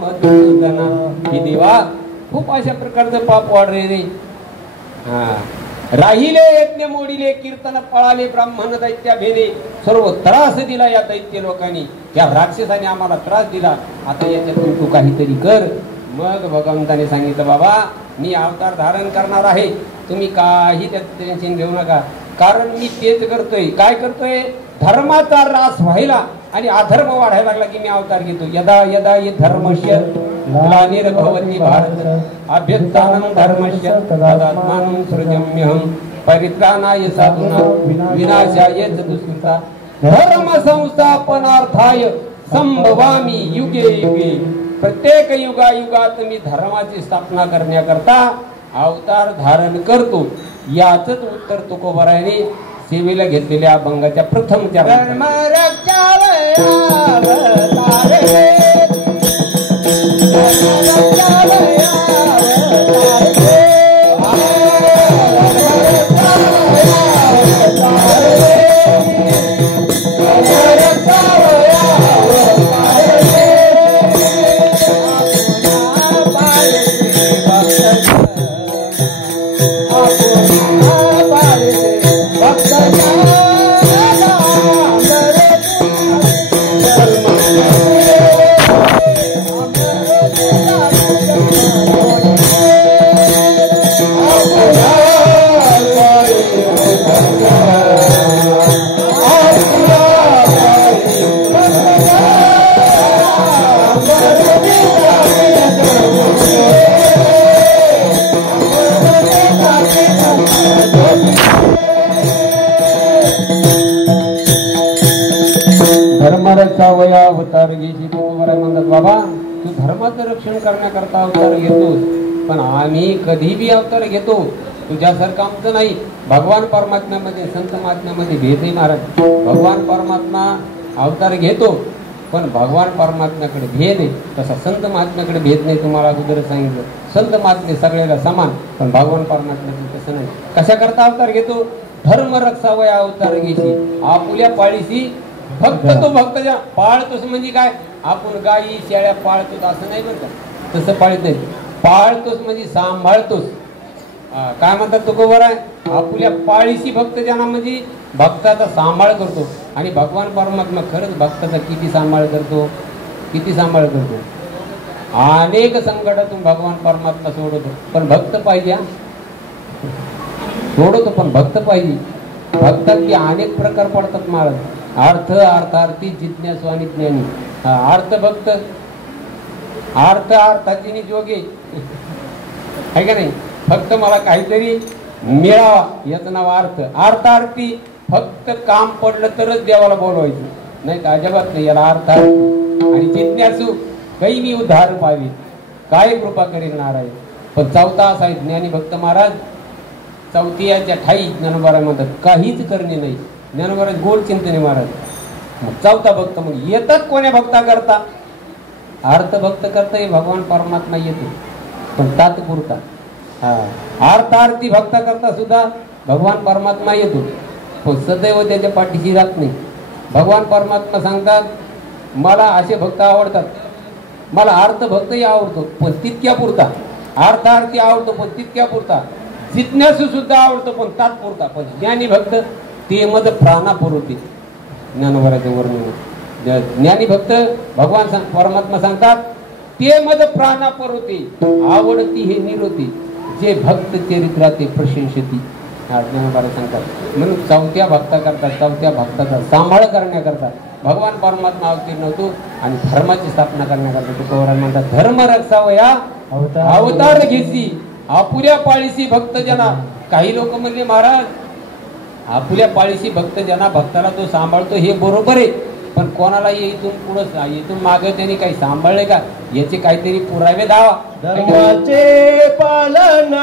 मधुसूदना. हे देवा खूप अशा प्रकारचं पाप वाढले रे. राहिले यज्ञ मोडिले, कीर्तन पळाले, ब्राह्मण दैत्या भेले. सर्व त्रास दिला या दैत्य लोकांनी. या राक्षसाने आम्हाला त्रास दिला. आता याच्यातून तू काहीतरी कर. मग भगवंताने सांगितलं बाबा मी अवतार धारण करणार आहे. तुम्ही काही त्यात टेन्शन घेऊ नका. कारण मी तेच करतोय. काय करतोय? धर्माचा ऱ्हास व्हायला आणि अधर्म वाढायला लागला की मी अवतार घेतो. यदा यदा ये धर्मस्य ग्लानिर्भवति भारत अभ्युत्थानं धर्मस्य तदात्मानं सृजाम्यहं परित्राणाय साधूनां विनाशाय च दुष्कृता धर्म संस्थापनार्थाय संभवामि युगे युगे. प्रत्येक युगायुगात मी धर्माची स्थापना करण्याकरता अवतार धारण करतो. याच उत्तर तुकोबारायाने सेवेला घेतलेल्या अभंगाच्या प्रथम धर्म धर्मरक्षावया अवतार घेशी तुम्हाला म्हणतात बाबा तू धर्माचं रक्षण करण्याकरता अवतार घेतोस, पण आम्ही कधी बी अवतार घेतो तुझ्यासारखं आमचं नाही. भगवान परमात्म्यामध्ये संत महात्म्यामध्ये भेद आहे महाराज. भगवान परमात्मा अवतार घेतो पण भगवान परमात्म्याकडे भेद आहे, तसा संत महात्म्याकडे भेद नाही. तुम्हाला अगोदर सांगितलं संत महात्मे सगळ्याला समान, पण भगवान परमात्म्याकडे तसं नाही. कशा करता अवतार घेतो? धर्म रक्षावया अवतार घेशी आपुल्या पाळीशी फक्त तो भक्त ज्या पाळतोस म्हणजे काय, आपण गायी शेळ्या पाळतोस असं नाही बरं का, तसं पाळत नाही. पाळतोस म्हणजे सांभाळतोस. काय म्हणतात तो बरोबर आहे, आपुल्या पाळीशी भक्त ज्यांना म्हणजे भक्ताचा सांभाळ करतो. आणि भगवान परमात्मा खरंच भक्ताचा किती सांभाळ करतो, किती सांभाळ करतो. अनेक संकटातून भगवान परमात्मा सोडवतो, पण भक्त पाहिजे. सोडवतो पण भक्त पाहिजे. भक्तांची अनेक प्रकार पडतात महाराज. अर्थ अर्थार्थी जिज्ञासू आणि ज्ञानी. अर्थ भक्त, अर्थ अर्थाची जोगे आहे का नाही. फक्त मला काहीतरी मिळावा याचं नाव अर्थ. अर्थार्थी फक्त काम पडलं तरच देवाला बोलवायचं, नाही तर अजिबात नाही. याला अर्थार्थी. आणि जिज्ञासू काही मी उद्धार पाहावे काय कृपा करेल नारायण. पण चौथा असा आहे ज्ञानी भक्त महाराज. चौथी याच्या ठाई ज्ञानोबा म्हणतात काहीच करणे नाही. ज्ञानोबा गोड चिंतने महाराज. मग चौथा भक्त मग येतात कोण्या भक्ता करता, अर्थ भक्त करता हे भगवान परमात्मा येतो पण तात्पुरता. अर्थार्थी भक्ता करता सुद्धा भगवान परमात्मा येतो, पण सदैव त्याच्या पाठीशी राहत नाही. भगवान परमात्मा सांगतात मला असे भक्त आवडतात, मला अर्थ भक्तही आवडतो पण तितक्या पुरता. अर्थार्थी आवडतो पण तितक्या पुरता. जिज्ञासू सुद्धा आवडतो पण तात्पुरता. पण ज्ञानी भक्त ते मद प्राणापुरते. ज्ञानोबराचं वर्णन. ज्ञानी भक्त भगवान परमात्मा सांगतात ते मद प्राणापुरते आवडती हे निरोती जे भक्त चरित्राते प्रशंसती. ज्ञानोबा सांगतात म्हणून चौथ्या भक्ता करतात, चौथ्या भक्ताचा सांभाळ करण्याकरता भगवान परमात्मा अवतीर्ण होतो आणि धर्माची स्थापना करण्याकरता तुकोबरा म्हणतात धर्म रक्षावया अवतार घेसी आपुल्या पाळीसी भक्त जना. काही लोक म्हणले महाराज आपुल्या पाळीसी भक्त जना, भक्ताला तो सांभाळतो हे बरोबर आहे, पण कोणाला इथून पुढं इथून मागे त्यांनी काही सांभाळले का याचे काहीतरी पुरावे दावा. धर्माचे पालन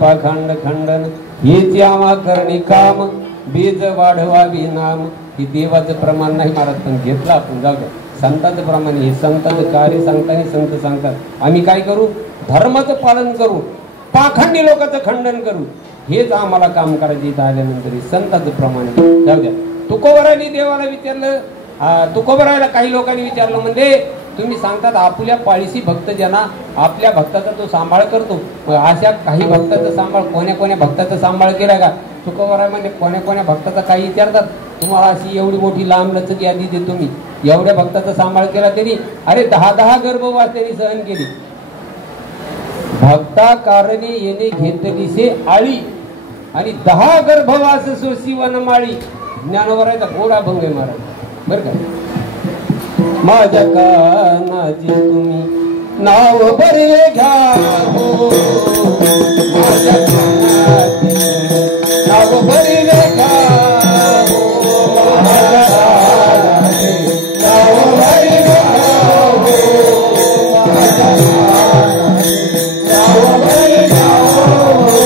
पाखंड खंडन हेच आम्हा करणे काम बीज वाढवावी नाम. ही देवाचं प्रमाण नाही महाराज, पण घेतलं आपण जाऊ द्या. संतांचं प्रमाण हे संतांचं कार्य सांगताना संत सांगतात आम्ही काय करू, धर्माचं पालन करू, पाखंडी लोकांचं खंडन करू. हेच आम्हाला काम करायचं. इथं आल्यानंतर संतांचं प्रमाण जाऊ द्या. तुकोबराने देवाला विचारलं, तुकोबरायला काही लोकांनी विचारलं म्हणजे तुम्ही सांगतात आपुल्या पाळीसी भक्त जना, आपल्या भक्ताचा तो सांभाळ करतो. अशा काही भक्ताचा सांभाळ कोण्या कोण्या भक्ताचा सांभाळ केला का. तुकोबराय म्हणजे कोण्या कोण्या भक्ताचा काही विचारतात. तुम्हाला अशी एवढी मोठी लांब लचक यादी देतो मी, एवढ्या भक्ताचा सांभाळ केला तरी अरे 10 गर्भवास त्यांनी सहन केली. भक्ता कारणे येणे घेतलीसे आळी. आणि 10 गर्भवास सोसी वनमाळी ज्ञानोबरायचा घोडा भंग आहे महाराज बर का. माझ्या कानाची तुम्ही नाव बरे घ्या हो, माझ्या कानाची नाव बरे घ्या हो, माझ्या कानाची नाव बरे घ्या हो, माझ्या कानाची नाव बरे घ्या हो.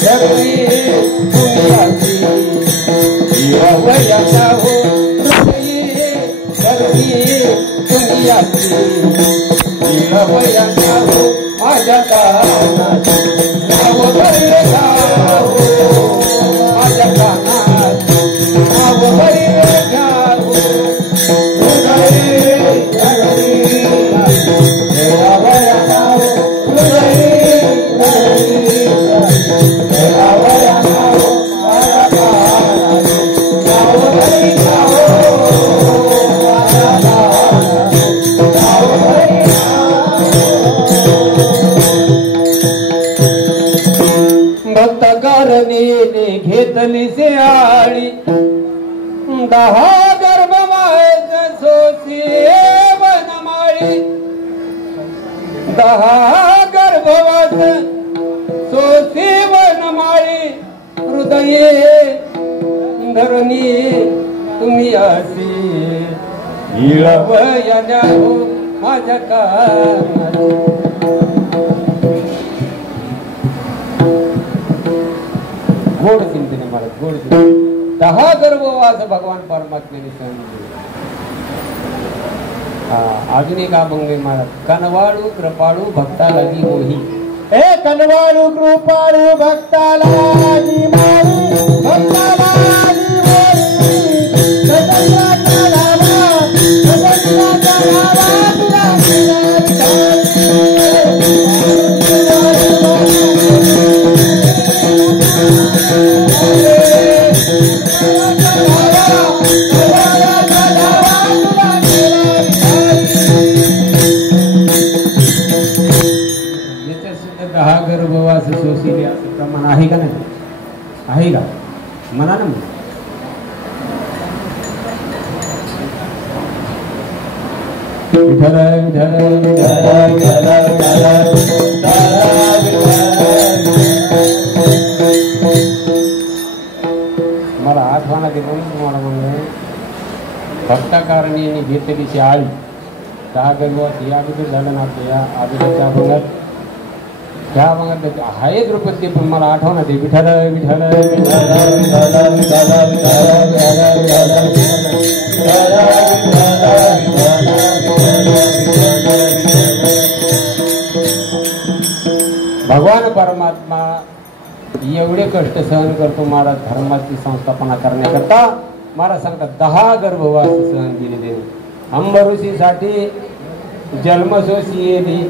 जगली दुनियाची वयाचा हो, माझ्या कानात नाव बरे घ्या हो, माझ्या कानात नाव बरे घ्या हो. घेतली से आळी 10 गर्भवास सोसी वनमाळी 10 गर्भवास सोसी वनमाळी हृदये धरणी तुम्ही असे इळवया हो, माझ्या कानात गोड चिंतने महाराज गोड चिंतने 10 गर्भवास भगवान परमात्म्याने सांगितले. अजून एक अभंग महाराज. कनवाळू कृपाळू भक्ता लागी मोही. हे कनवाळू कृपाळू भक्ताला लागी मोही, भक्ताला लागी मोही. सतंगाचा लावा, सतंगाचा लावा तुला गर्भवास सोसिले असं प्रमाण आहे का नाही? आहे का? म्हणा ना. विठ्ठल विठ्ठल मला आठवणा ते म्हणून तुम्हाला म्हणलं भक्ताकारणी घेतलीची आळी 10 गर्भवास या अगोदर झालं ना आपल्या या अगोदरच्या अभंगात त्या अभंगात आहे द्रौपदी पण मला आठवणा ते विठ्ठल विठ्ठल भगवान परमात्मा एवढे कष्ट सहन करतो महाराज धर्माची संस्थापना करण्याकरता. महाराज सांगतात 10 गर्भवास सहन केलेले. अंबऋषीसाठी जन्मसोशी येली.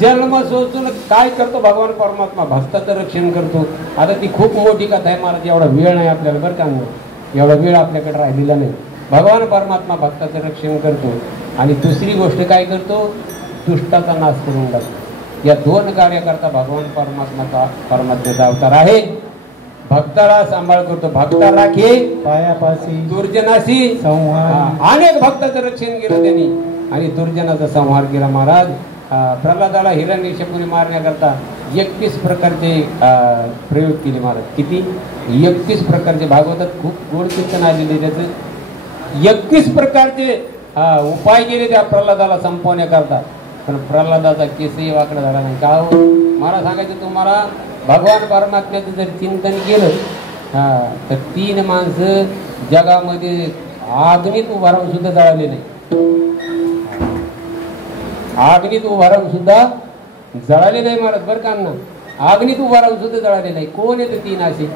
जन्म सोसून काय करतो भगवान परमात्मा? भक्ताचं रक्षण करतो. आता ती खूप मोठी कथा आहे महाराज, एवढा वेळ नाही आपल्याला बरं का, एवढा वेळ आपल्याकडे राहिलेला नाही. भगवान परमात्मा भक्ताचं रक्षण करतो आणि दुसरी गोष्ट काय करतो? दुष्टाचा नाश करून टाकतो. या 2 कार्याकरता भगवान परमात्म्याचा अवतार आहे. भक्ताला सांभाळ करतो, भक्ता राखे पायापाशी, दुर्जनाशी संहार. अनेक भक्ताचं रक्षण केलं त्यांनी आणि दुर्जनाचा संहार केला महाराज. प्रल्हादाला हिरण्यकशिपुने मारण्याकरता 31 प्रकारचे प्रयोग केले महाराज. किती? 31 प्रकारचे. भागवतात खूप गोड कीर्तन आलेले त्याचे. 31 प्रकारचे उपाय केले त्या प्रल्हादाला संपवण्याकरता. पण प्रल्हादाचा केसही वाकडा झाला नाही. का हो? मला सांगायचं तुम्हाला, भगवान परमात्म्याचं जर चिंतन केलं तर 3 माणसं जगामध्ये अग्नीत उभा राहून सुद्धा जळाले नाही. अग्नीत उभा राहून सुद्धा जळाले नाही महाराज बरं का ना. अग्नीत उभा राहून सुद्धा जळाले नाही. कोण येतं 3 असे?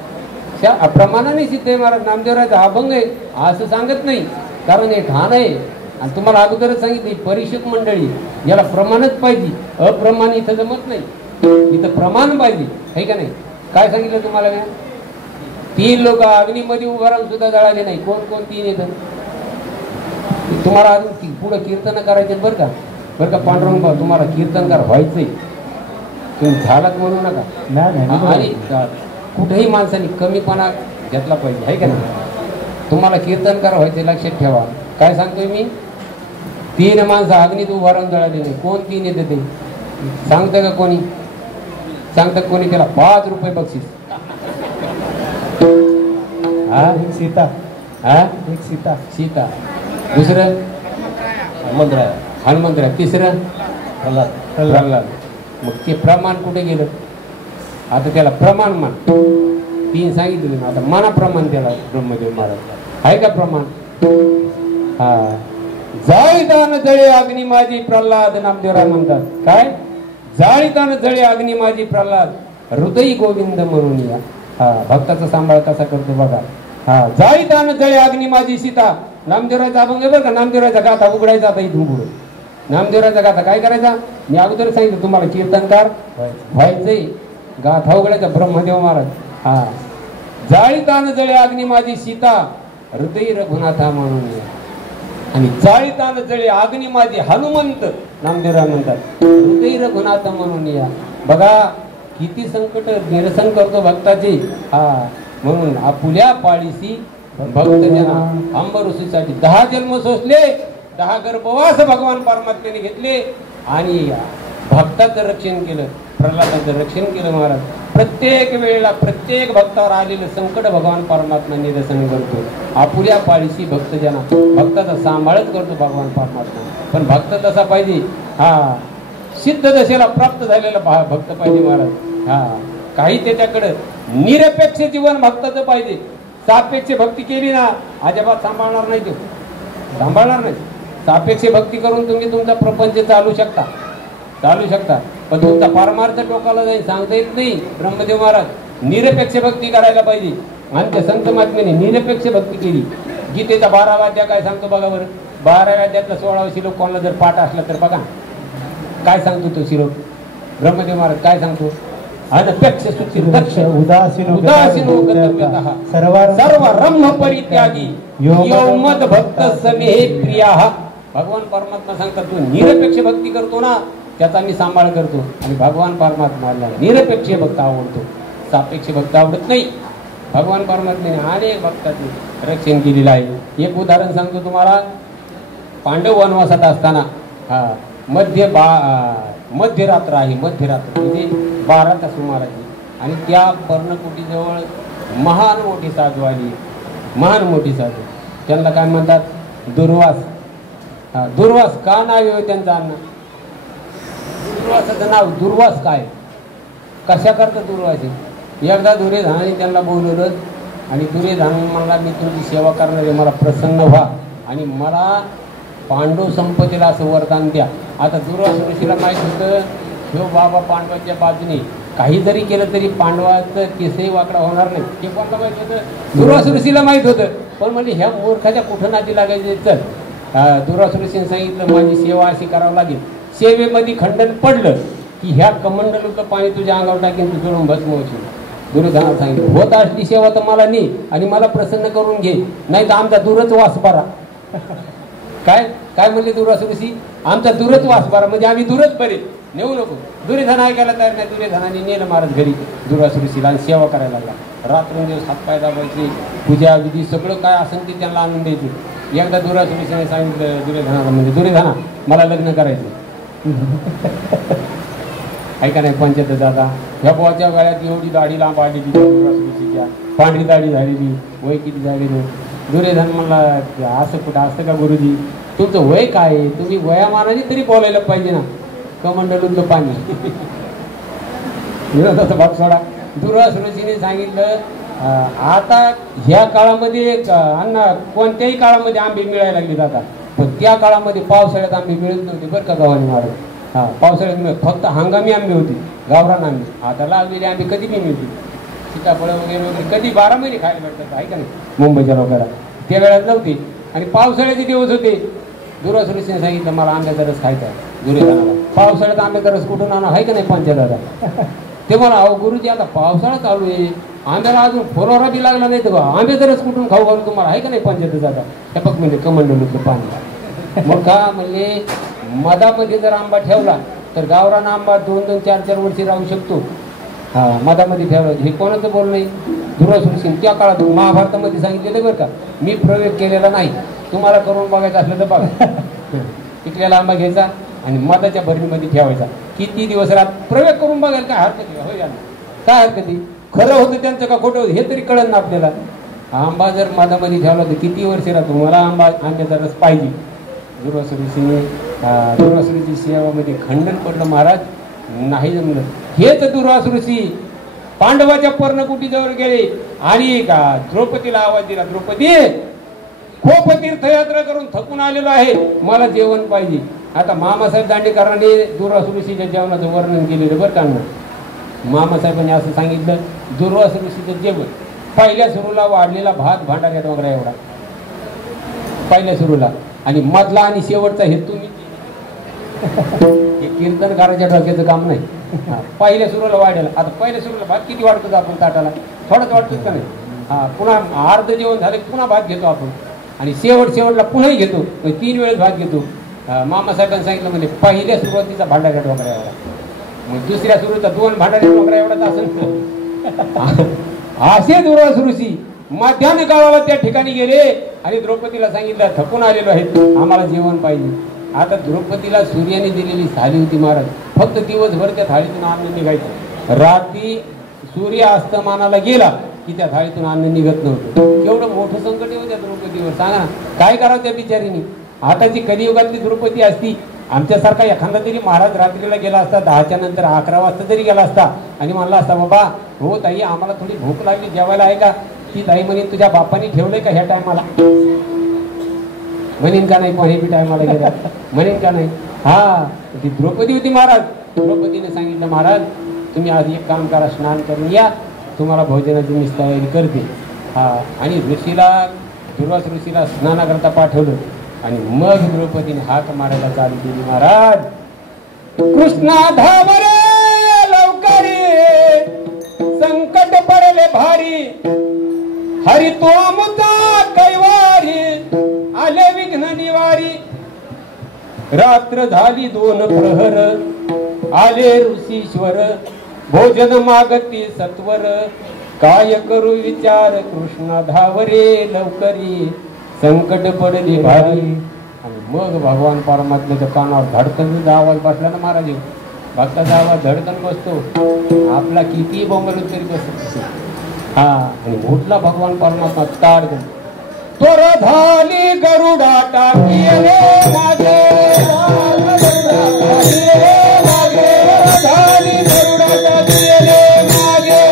प्रमाणाने सिद्ध आहे महाराज. नामदेवरायचा अभंग आहे असं सांगत नाही, कारण हे ठाण आहे. आणि तुम्हाला अगोदरच सांगितले परीक्षक मंडळी याला प्रमाणच पाहिजे, अप्रमाण इथं जमत नाही. इथं प्रमाण पाहिजे आहे का नाही? काय सांगितलं तुम्हाला मी? 3 लोक अग्नीमध्ये उभा राहून सुद्धा जळाले नाही. कोण कोण 3 येतं? तुम्हाला अजून पुढं कीर्तन करायचे बरं का पांडुरंग भाऊ, तुम्हाला कीर्तनकार व्हायचंय. तुम्ही झालात म्हणू नका. नाही आणि कुठेही माणसाने कमीपणा घेतला पाहिजे, आहे का नाही? तुम्हाला कीर्तनकार व्हायचे लक्षात ठेवा. काय सांगतोय मी? 3 माणसं अग्नीत उभा राहून जळाले नाही. कोण 3 येते ते सांगतं का कोणी? सांगतं कोणी? त्याला 5 रुपये बक्षीस. हा, एक सीता. हा, एक सीता. सीता. दुसरं हनुमंतराय. तिसरं प्रल्हाद. मग ते प्रमाण कुठे गेलं? आता त्याला प्रमाण मान 3 सांगितले ना. आता मना प्रमाण त्याला ब्रह्मदेव महाराज आहे का प्रमाण? हा, जाळीतान जळे अग्नी माझी प्रल्हाद नामदेवराय म्हणतात. काय? जाळीतान जळे अग्नी माझी प्रल्हाद हृदयी गोविंद म्हणून या. हा, भक्ताचा सांभाळ कसा करतो बघा. हा, जाळीतान जळे अग्नी माझी सीता. नामदेवरायचा अभंग आहे बरं का. नामदेवरायचा गाथा उघडायचा. आता इथून पुढे नामदेवरायचा गाथा काय करायचा? मी अगोदर सांगितलं तुम्हाला, कीर्तनकार व्हायचंय. गाथा उघडायचा ब्रह्मदेव महाराज. हा, जाळीतान जळे अग्नी माझी सीता हृदय रघुनाथा म्हणून या. आणि जाळीतान जळे अग्नी माझी हनुमंत नामदेवराय म्हणतात. हृदय रघुनाथ म्हणून या. बघा किती संकट निरसन करतो भक्ताची. हा, म्हणून आपुल्या पाळीसी भक्तजना अंबरुसीसाठी 10 जन्म सोसले, 10 गर्भवास भगवान परमात्म्याने घेतले आणि भक्ताचं रक्षण केलं, प्रल्हादाचं रक्षण केलं महाराज. प्रत्येक वेळेला प्रत्येक भक्तावर आलेलं संकट भगवान परमात्मा निरसन करतो. आपुल्या पाळीशी भक्तजना, भक्ताचा सांभाळच करतो भगवान परमात्मा. पण भक्त तसा पाहिजे. हा, सिद्ध दशेला प्राप्त झालेला भक्त पाहिजे महाराज. हा, काही त्याच्याकडे निरपेक्ष जीवन भक्ताचं पाहिजे. सापेक्ष भक्ती केली ना अजिबात सांभाळणार नाही. तो सांभाळणार नाही. सापेक्ष भक्ती करून तुम्ही तुमचा प्रपंच चालू शकता, पण तुमचा परमार्थ टोकाला जाईल सांगता येत नाही. ब्रह्मदेव महाराज निरपेक्ष भक्ती करायला पाहिजे. आणि त्या संत महात्म्याने निरपेक्ष भक्ती केली. गीतेचा 12वा अध्याय काय सांगतो बघा बरं. 12व्या अध्यायातला 16वा श्लोक कोणाला जर पाठ असला तर बघा काय सांगतो तो श्लोक. ब्रह्मदेव महाराज काय सांगतो? अनपेक्ष सुचिर दक्ष उदासीनो गतव्यतः सर्व ब्रह्म परित्यागी यो मद भक्त समे प्रियाः. भगवान परमात्मा सांगतात तू निरपेक्ष भक्ती करतो ना त्याचा मी सांभाळ करतो. आणि भगवान परमात्माला निरपेक्ष भक्त आवडतो, सापेक्ष भक्त आवडत नाही. भगवान परमात्म्याने अनेक भक्ताचे रक्षण केलेलं आहे. एक उदाहरण सांगतो तुम्हाला. पांडव वनवासात असताना हा मध्यरात्र आहे. मध्यरात्र म्हणजे 12च्या सुमाराची. आणि त्या पर्णकुटीजवळ महान मोठी साधू आली. महान मोठी साधू. त्यांना काय म्हणतात? दुर्वास. हा, दुर्वास का नाव आहे त्यांचं? अन्न दुर्वासाचं नाव. दुर्वास काय कशा करता दुर्वास? एकदा दुर्योधनाने त्यांना बोलवलं आणि दुर्योधन म्हणला मी तुमची सेवा करणार आहे, मला प्रसन्न व्हा आणि मला पांडव संपत्तीला असं वरदान द्या. आता दुर्वास ऋषीला माहीत होतं ह्यो बाबा पांडवाच्या बाजूने काही जरी केलं तरी पांडवाचं केसही वाकडा होणार नाही. हे कोणाला माहित होतं? दुर्वास ऋषीला माहीत होतं. पण म्हणजे ह्या मूर्खाच्या कुठं नादी लागायचे. चल दुर्वास ऋषीने सांगितलं माझी सेवा अशी करावं लागेल. सेवेमध्ये खंडन पडलं की ह्या कमंडलूचं पाणी तुझ्या अंगावर टाकेन, तू जोडून भस्म होशील. दुर्योधनाला सांगितलं होत असली सेवा तर मला ने आणि मला प्रसन्न करून घे, नाही तर आमचा दूरच वास बरा. काय काय म्हणले दुर्वास ऋषी? आमचा दूरच वास बरा म्हणजे आम्ही दूरच बरे, नेऊ नको. दुर्योधन ऐकायला तयार नाही. दुर्योधनाने नेलं महाराज घरी दुर्वास ऋषीला आणि सेवा करायला लागला. रात्रंदिवस हातपाय दाबायचे, पूजा विधी सगळं काय असेल ते त्यांना आणून द्यायचे. एकदा दुर्वास ऋषीने सांगितलं दुर्योधनाला, म्हणजे दुर्योधना मला लग्न करायचं. ऐका नाही पंचायत दादा ह्या बोच्या गळ्यात एवढी दाढी लांब आलेली दुर्वास ऋषीच्या, पांढरी दाढी झालेली, वय किती झालेली. दुर्योधन म्हणला असं कुठं असतं का गुरुजी? तुमचं वय काय आहे? तुम्ही वयामानाने तरी बोलायला पाहिजे ना. कमंडलूचं पाणी विरोधाचा भाग सोडा. दुर्वास ऋषीने सांगितलं आता ह्या काळामध्ये अण्णा कोणत्याही काळामध्ये आंबे मिळायला लागले जातात, पण त्या काळामध्ये पावसाळ्यात आंबे मिळत नव्हते बरं का गव्हाणी महाराज. हा, पावसाळ्यात मिळत फक्त हंगामी आंबे होते, गावरान आंबे. आता लावलेले आंबे कधी बी मिळते, सीताफळं वगैरे वगैरे कधी 12 महिने खायला भेटतात आहे का नाही मुंबईच्या लोकांना. त्या वेळात नव्हते आणि पावसाळ्याचे दिवस होते. दुर्वास ऋषीने सांगितलं मला आंब्याचा रस खायचा आहे. दुर्योधनाला पावसाळ्यात आंब्याचा रस कुठून आणा आहे का नाही पंचायत दादा? ते मला अहो गुरुजी आता पावसाळा चालू आहे, आंब्याला अजून फोरारा बी लागला नाही तर आंब्याचा रस कुठून खाऊ घालू तुम्हाला आहे का नाही पंचायत दादा? हे बघ म्हणजे कमंडलूचं पाणी. मग का म्हणले मधामध्ये जर आंबा ठेवला तर गावरान आंबा 2-2, 4-4 वर्षी राहू शकतो. हा मधामध्ये ठेवायचं हे कोणाचं बोल नाही. दुरासुरशी त्या काळात महाभारतामध्ये सांगितलेलं बरं का. मी प्रयोग केलेला नाही, तुम्हाला करून बघायचं असलं तर बघा. पिकलेला आंबा घ्यायचा आणि मधाच्या भरणीमध्ये ठेवायचा. किती दिवस राहत प्रयोग करून बघायला काय हरकत आहे? होय काय हरकत आहे? खरं होतं त्यांचं का खोटं होतं हे तरी कळलं ना आपल्याला. आंबा जर मधामध्ये ठेवला तर किती वर्ष राहतो. मला आंब्याचा रस पाहिजे. दुर्वासुरीची सेवामध्ये खंडन पडलं महाराज, नाही जमलं. हेच दुर्वासुरी पांडवाच्या पर्णकुटीजवळ गेले आणि का द्रौपदीला आवाज दिला, द्रौपदी खूप तीर्थयात्रा करून थकून आलेलो आहे, मला जेवण पाहिजे. आता मामासाहेब दांडेकरांनी दुर्वासुरीच्या जेवणाचं वर्णन केलेलं बरं का. मामासाहेबांनी असं सांगितलं, दुर्वासुरीचं जेवण पहिल्या सुरूला वाढलेला भात भांडाऱ्या डोंगरा एवढा पहिल्या सुरूला, आणि मधला आणि शेवटचा हेतू मी कीर्तनकाराच्या डोक्याचं काम नाही. पहिल्या सुरूला वाढेल. आता पहिल्या सुरूला भात किती वाढतो आपण ताटाला? थोडंच वाढतोच का नाही? पुन्हा अर्ध जेवण झालं पुन्हा भात घेतो आपण, आणि शेवटला पुन्हाही घेतो, 3 वेळेस भात घेतो. मामासाहेबांनी सांगितलं म्हणजे पहिल्या सुरुवातीचा भांडाऱ्या डोंगरा एवढा, मग दुसऱ्या सुरूचा 2 भांडाऱ्या डोंगरा एवढाच असेल. असे दुर्वासुरी मध्यान्ह काळाला त्या ठिकाणी गेले आणि द्रौपदीला सांगितलं, थकून आलेलो आहे, आम्हाला जेवण पाहिजे. आता द्रौपदीला सूर्याने दिलेली थाळी होती महाराज, फक्त दिवसभर त्या थाळीतून अन्न निघायचं. रात्री सूर्य अस्तमानाला गेला की त्या थाळीतून अन्न निघत नव्हतं. केवढं मोठं संकट येऊ त्या द्रौपदीवर, सांगा ना काय करावं त्या बिचारीने. आताची कलियुगातली द्रौपदी असती, आमच्यासारखा एखादा तरी महाराज रात्रीला गेला असता, 10च्या नंतर 11 वाजता जरी गेला असता आणि म्हणला असता, बाबा हो ताई आम्हाला थोडी भूक लागली, जेवायला आहे का? ती ताई म्हणे, तुझ्या बापाने ठेवलंय का ह्या टायमाला? म्हणेन का नाही? कोणी बी टायमाला गेल्या म्हणेन का नाही? हा ती द्रौपदी होती महाराज. द्रौपदीने सांगितलं, महाराज तुम्ही आज एक काम करा, स्नान करून या, तुम्हाला भोजनाची मी तयारी करते. हा आणि दुर्वास ऋषीला स्नानाकरता पाठवलं आणि मग द्रौपदीने हाक मारायला चालू केली, महाराज कृष्णा धावरे लवकरी, संकट पडले भारी, हरी तो अमुता कैवारी, आले विघ्न निवारी. रात्र झाली 2 प्रहर, आले ऋषीश्वर, भोजन मागती सत्वर, काय करू विचार, कृष्ण धावरे लवकरी, संकट पडली भारी. आणि मग भगवान परमात्म्याच्या कानावर धडकन आवाज बसला ना महाराज. भक्ताचा आवाज धडकन बसतो, आपला किती बोंबल तरी बसतो. हा आणि उठला भगवान परमात्मा ताडकन, तोर झाली गरुडा टाकी रे मागे, झाली गरुडा टाकी रे मागे,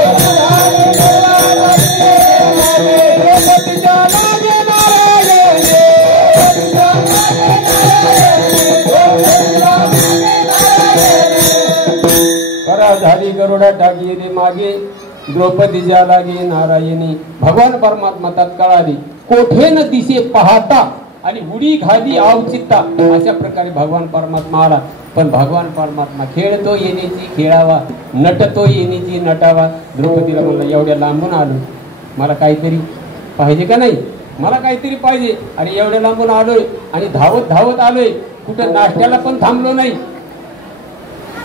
झाली गरुडा टाकी रे मागे, द्रौपदीच्या लागे नारायणी. भगवान परमात्मा तत्काळ आली, कोठे न दिसे पाहता आणि उडी घाली आवचित्ता. अशा प्रकारे भगवान परमात्मा आला. पण भगवान परमात्मा खेळतो येण्याची खेळावा, नटतो येण्याची नटावा. द्रौपदीला म्हणलं, एवढ्या लांबून आलो, मला काहीतरी पाहिजे का नाही? मला काहीतरी पाहिजे. अरे एवढ्या लांबून आलोय आणि धावत धावत आलोय, कुठं नाश्त्याला पण थांबलो नाही,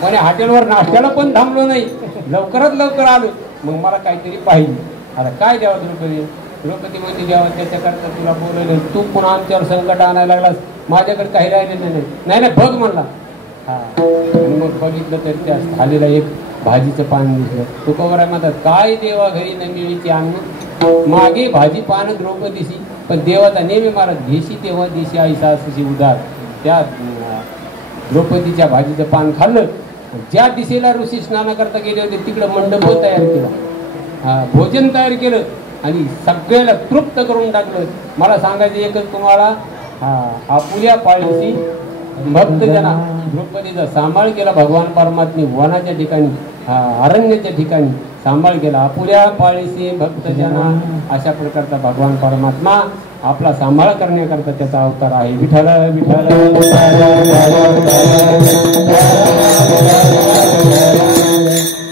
कोणी हॉटेलवर नाश्त्याला पण थांबलो नाही, लवकरात लवकर आलो, मग मला काहीतरी पाहिजे. आता काय द्यावं द्रौपदी? द्रौपदी म्हणजे द्यावं त्याच्याकरता तुला बोलवलं, तू पुन्हा आमच्यावर संकट आणायला लागलास, माझ्याकडे काही राहिलेलं नाही. नाही नाही बघ म्हणला. हा आणि मग बघितलं तर त्या थालीला एक भाजीचं पान दिसलं. तुकोबराय म्हणतात, काय देवा घरी न मिळीची अन्न, मागे भाजी पान द्रौपदीशी, पण देवाचा नेहमी महाराज घेशी तेव्हा दिशी आईसा अशी उदार. त्या द्रौपदीच्या भाजीचं पान खाल्लं. ज्या दिशेला ऋषी स्नानाकरता गेले होते तिकडं मंडप तयार केला, भोजन तयार केलं आणि सगळ्याला तृप्त करून टाकलं. मला सांगायचं एकच तुम्हाला, आपुल्या पाळीशी भक्तजना द्रौपदीचा सांभाळ केला भगवान परमात्मे. वनाच्या ठिकाणी, अरण्याच्या ठिकाणी सांभाळ केला. आपुल्या पाळीशी भक्तजना, अशा प्रकारचा भगवान परमात्मा आपला सांभाळ करण्याकरता त्याचा अवतार आहे. विठ्ठल विठ्ठल.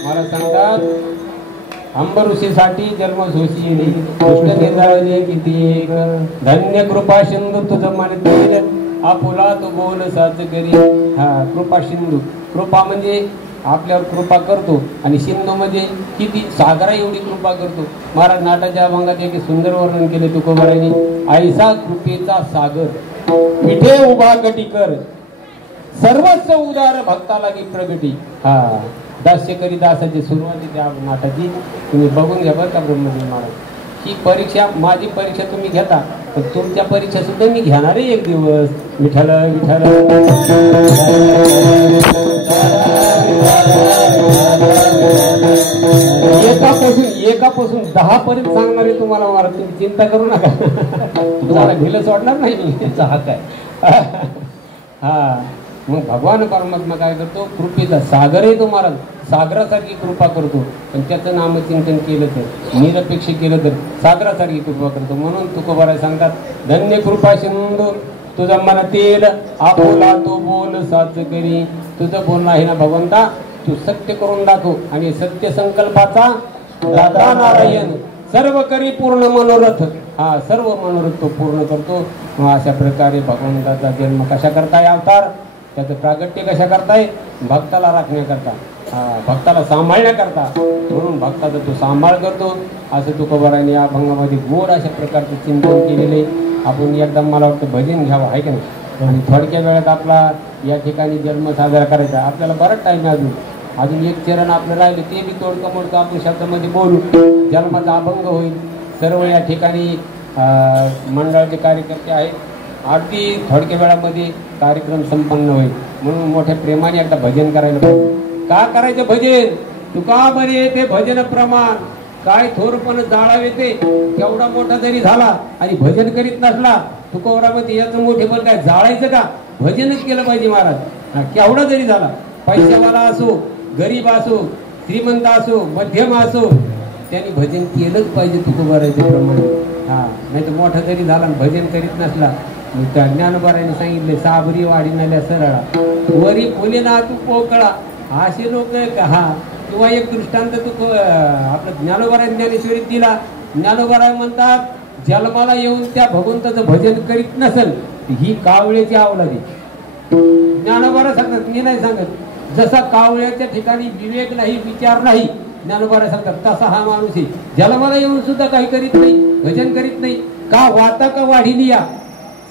मला सांगतात, अंबऋषीसाठी जन्म झोशी कृष्ण निर्धारले किती, धन्य कृपा सिंधू तुझं म्हणतील, आपुला तो बोल साच करी. हा कृपा सिंधू. कृपा म्हणजे आपल्यावर कृपा करतो आणि सिंधू म्हणजे किती सागरा एवढी कृपा करतो. महाराज नाटाच्या अभंगात एक सुंदर वर्णन केले तुकोबारायांनी. ऐसा कृपेचा सागर विठे उभा कटीकर सर्वस्व उदार भक्ताला की प्रगटी. हा दास्य करी दासाची सुरुवाती त्या नाटाची तुम्ही बघून घ्या बरं का ब्रह्मदेव महाराज. ही परीक्षा माझी परीक्षा तुम्ही घेता पण तुमच्या परीक्षा सुद्धा मी घेणार आहे एक दिवस. विठ्ठल विठ्ठल एकापासून 10 पर्यंत सांगणार आहे तुम्हाला महाराज. तुम्ही चिंता करू नका. तुम्हाला ढिलच वाटणार नाही मी. त्याचा हक्क आहे. हा मग भगवान परमात्मा काय करतो कृपेचा सागर आहे तो महाराज. सागरासारखी कृपा करतो पण त्याचं नामचिंतन केलं तर निरपेक्ष केलं तर सागरासारखी कृपा करतो. म्हणून तुकोबाराय सांगतात धन्य कृपा सिंधू तुझं मनातील आपुला तो बोल साच करी. तुझं बोलणं आहे ना भगवंता तू सत्य करून दाखव आणि सत्य संकल्पाचा दाता नारायण सर्व करी पूर्ण मनोरथ. हा सर्व मनोरथ तो पूर्ण करतो. अशा प्रकारे भगवंताचा जन्म कशा करताय अवतार त्याचं प्रागट्य कशा करताय भक्ताला राखण्याकरता भक्ताला सांभाळण्याकरता. म्हणून भक्ताचा तो सांभाळ करतो असं तुकोबारायांनी या अभंगामध्ये गोड अशा प्रकारचं चिंतन केलेले. आपण एकदम मला वाटतं भजन घ्यावं आहे का नाही. आणि थोडक्या वेळात आपला या ठिकाणी जन्म साजरा करायचा. आपल्याला बराच टाईम आहे अजून एक चरण आपलं राहिलं ते बी तोडकं मोडकं आपण शब्दामध्ये बोलू. जन्माचा अभंग होईल. सर्व या ठिकाणी मंडळाचे कार्यकर्ते आहेत. अगदी थोडक्या वेळामध्ये कार्यक्रम संपन्न होईल. म्हणून मोठ्या प्रेमाने एकदा भजन करायला पाहिजे. का करायचं भजन तुका बरे ते भजन प्रमाण काय थोरपण जाळावे ते केवढा मोठा जरी झाला आणि भजन करीत नसला तुकोबारामध्ये याचं मोठे पण काय जाळायचं का. भजनच केलं पाहिजे महाराज. केवढा जरी झाला पैशावाला असो गरीब असो श्रीमंत असो मध्यम असो त्यांनी भजन केलंच पाहिजे तुकोबाराच्या प्रमाणे. हा नाही तर मोठा जरी झाला भजन करीत नसला. त्या ज्ञानोबाराने सांगितले साबरी वाडी नल्या सरळा वरी फुले ना तू पोकळा. असे लोक हा किंवा एक दृष्टांत तू आपलं ज्ञानोबाराय ज्ञानेश्वरीत दिला. ज्ञानोबाराय म्हणतात जन्माला येऊन त्या भगवंताचं भजन करीत नसेल ही कावळ्याची अवलादी. ज्ञानोबाराय सांगतात मी नाही सांगत. जसा कावळ्याच्या ठिकाणी विवेक नाही विचार नाही ज्ञानोबाराय सांगतात तसा हा माणूस आहे. जन्माला येऊन सुद्धा काही करीत नाही भजन करीत नाही. का वाता का वाढिली या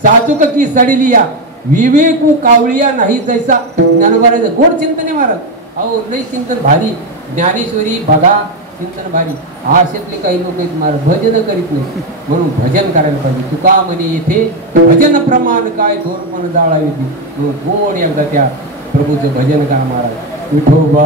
साचूक की सडिली या विवेकू कावळिया नाही जैसा. ज्ञानोबारायचं गोड चिंतन आहे महाराज. अहो लय चिंतन भारी. ज्ञानेश्वरी बघा चिंतन भारी. अशातले काही लोक आहेत महाराज भजन करीत नाही. म्हणून भजन करायला पाहिजे. तुका म्हणे येथे भजन प्रमाण काय थोरपण जाळावी ती. गोड एकदा त्या प्रभूचं भजन करा महाराज. विठोबा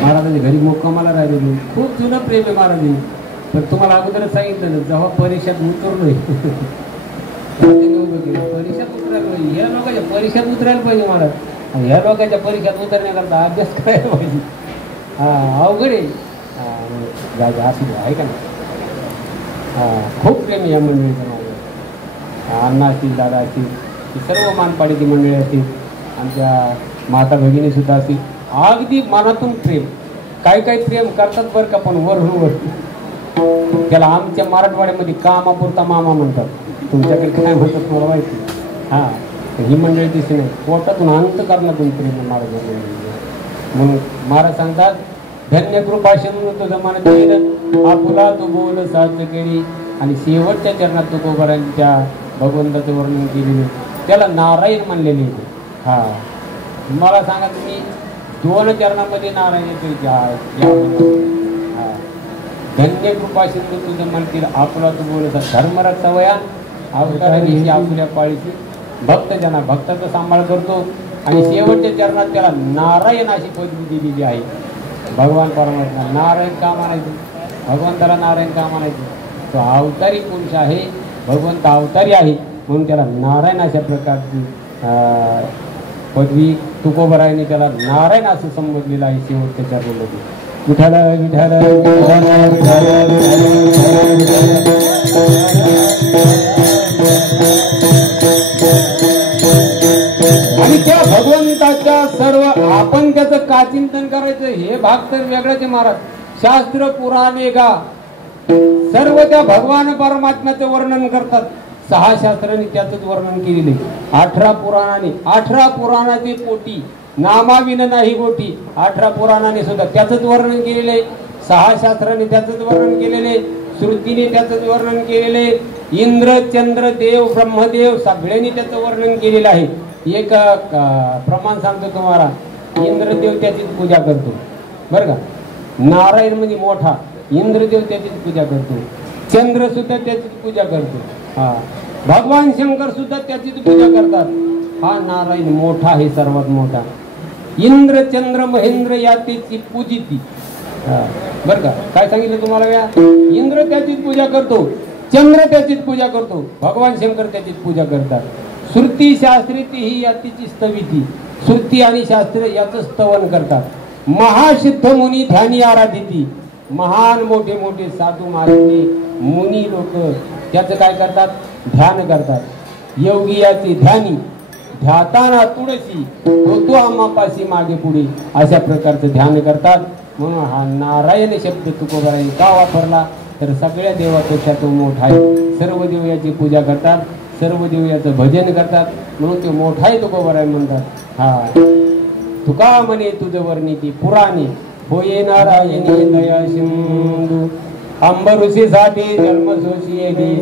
महाराजांच्या घरी मुक्कामाला राहिलेलो. खूप जुनं प्रेम आहे महाराज. पण तुम्हाला अगोदरच सांगितलं ना जेव्हा परीक्षात उतरलोय परीक्षात उतरायला या लोकांच्या परीक्षात उतरायला पाहिजे महाराज. ह्या लोकांच्या परीक्षात उतरण्याकरता अभ्यास करायला पाहिजे. हा अवघड आहे. जायचं असं आहे का नाही. खूप प्रेम या मंडळीचं माझं. अण्णा असतील दादा असतील ही सर्व मानपाडीची मंडळी असतील आमच्या माता भगिनी सुद्धा असतील. अगदी मनातून प्रेम काही काही प्रेम करतात बरं का पण वरून त्याला आमच्या मराठवाड्यामध्ये कामापुरता मामा म्हणतात. तुमच्याकडे काय म्हणतात मला माहिती. हां ही मंडळी दिसली नाही, पोटातून अंतकरणातून प्रेम महाराज म्हणून महाराज सांगतात, धन्य कृपा शिंदू तुझं मन केलं आपुला तू बोल साच केली. आणि शेवटच्या चरणात तुकोबारांच्या भगवंताचं वर्णन केलेले, त्याला नारायण म्हणलेले. हा मला सांगा तुम्ही 2 चरणामध्ये नारायण येतो. धन्य कृपा सिंधू तुझं मन केलं आपुला तू बोल साच. धर्मरक्षा वया अवताराची आपुल्या पाळीची भक्तजना भक्ताचा सांभाळ करतो. आणि शेवटच्या चरणात त्याला नारायण अशी पदवी दिलेली आहे. भगवान परमात्मा नारायण का मानायचं, भगवंताला नारायण का मानायचं? तो अवतारी पुरुष आहे, भगवंत अवतारी आहे म्हणून त्याला नारायण अशा प्रकारची पदवी तुकोबरायांनी त्याला नारायण असं संबोधलेलं आहे शेवटच्या चरणामध्ये. विठ्ठल विठ्ठल आणि त्या भगवंताच्या सर्व आपण त्याचं का चिंतन करायचं हे भाग तर वेगळाच आहे महाराज. शास्त्र पुराणे गा सर्व त्या भगवान परमात्म्याचं वर्णन करतात. 6 शास्त्रांनी त्याचंच वर्णन केलेले. 18 पुराणाने 18 पुराणाचे पोटी नामाविन नाही गोठी. 18 पुराणाने सुद्धा त्याचंच वर्णन केलेले. 6 शास्त्राने त्याचंच वर्णन केलेले. श्रुतीने त्याचंच वर्णन केलेले. इंद्र चंद्र देव ब्रह्मदेव सगळ्यांनी त्याचं वर्णन केलेलं आहे. एक प्रमाण सांगतो तुम्हाला, इंद्रदेव त्याचीच पूजा करतो बरं का. नारायण म्हणजे मोठा, इंद्रदेव त्याचीच पूजा करतो. चंद्र सुद्धा त्याचीच पूजा करतो. हा भगवान शंकर सुद्धा त्याचीच पूजा करतात. हा नारायण मोठा आहे, सर्वात मोठा. इंद्र चंद्र महेंद्र या त्याची पूजिती. बरं का काय सांगितलं तुम्हाला या? इंद्र त्याचीच पूजा करतो, चंद्र त्याचीच पूजा करतो, भगवान शंकर त्याचीच पूजा करतात. श्रुती शास्त्री ही यातीची स्तविती. श्रुती आणि शास्त्र याचं स्तवन करतात. महासिद्ध मुनी ध्यानी आराधिती. महान मोठे मोठे साधू महाराज मुनी लोक त्याचं काय करतात? ध्यान करतात. योगी याची ध्यानी ध्याताना तुळशी होतो आम्हापाशी मागे पुढे अशा प्रकारचं ध्यान करतात. म्हणून हा नारायण शब्द तुकोबारांनी का वापरला तर सगळ्या देवापेक्षा तो मोठा आहे. सर्व देव याची पूजा करतात, सर्व देव याचं भजन करतात म्हणून ते मोठा आहे तुकोबाराय म्हणतात. हा तुका म्हणे तुझं वर्णिती पुराणे होये नारायणी दया सिंधू अंबऋषीसाठी जन्मसोशी येणे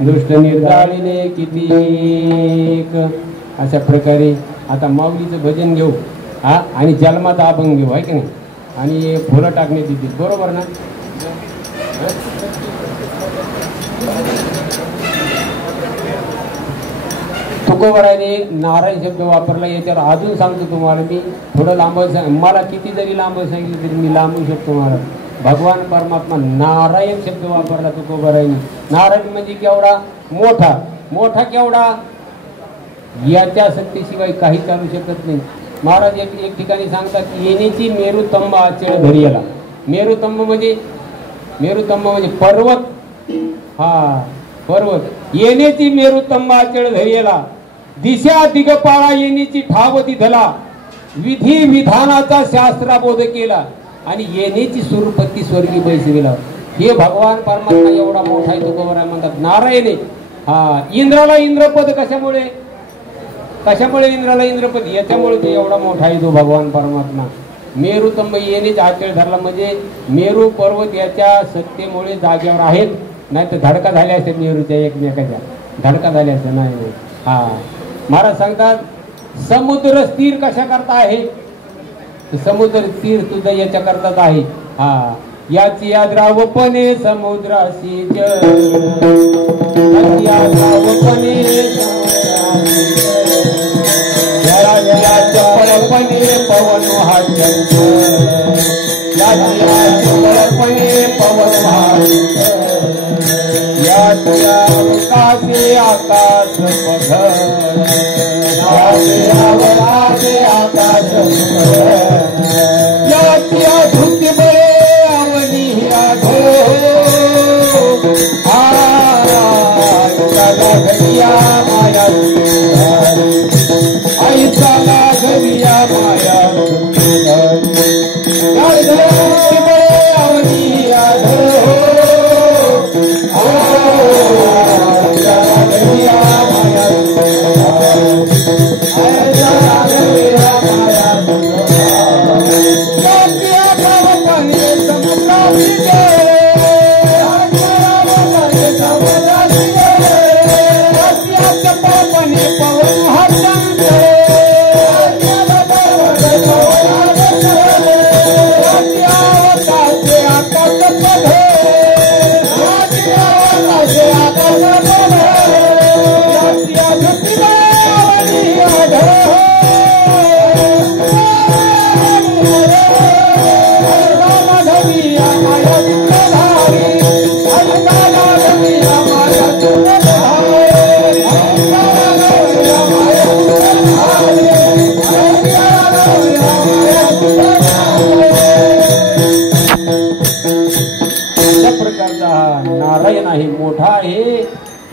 दुष्ट निर्दाळीने किती. अशा प्रकारे आता माऊलीचं भजन घेऊ हा आणि जन्माचा अभंग घेऊ आहे की नाही आणि फुलं टाकण्यात येतील बरोबर ना. तुकोबाराने नारायण शब्द वापरला. याच्यावर अजून सांगतो तुम्हाला मी थोडं लांब. मला किती जरी लांब सांगितलं तरी मी लांबू शकतो महाराज. भगवान परमात्मा नारायण शब्द वापरला तुकोबाराने. नारायण म्हणजे केवढा मोठा. मोठा केवढा याच्या शक्तीशिवाय काही चालू शकत नाही. महाराज एक ठिकाणी सांगतात येण्याची मेरुतंब आचळ धरियाला. मेरुतंब म्हणजे पर्वत. हा पर्वत. येण्याची मेरुतंब आचळ धरियाला दिशा दिगपाळा येण्याची ठाव तिथला विधी विधानाचा शास्त्राबोध केला आणि येण्याची सुरपत्ती स्वर्गी बैसविला. हे भगवान परमात्मा एवढा मोठा आहे तुकोबाराय म्हणतात नारायण. हा इंद्राला इंद्रपद कशामुळे इंद्राला इंद्रपद याच्यामुळे ते एवढा मोठा आहे तो भगवान परमात्मा. मेरुतंब येणेच आचळ धरला म्हणजे मेरू पर्वत याच्या सत्तेमुळे जागेवर आहेत. नाही तर धडका झाल्या असते मेरूच्या एकमेकाच्या धडका झाल्या असते नाही. हा महाराज सांगतात समुद्र स्थिर कशा करता आहे. समुद्र स्थिर तुझं याच्या करतात आहे. हा याची द्रावपणे समुद्राशी चपळपणे पवन आकाशे आकाश आकाश धुती बळे आवनी घरिया माया आई चाला घरिया माया आवनी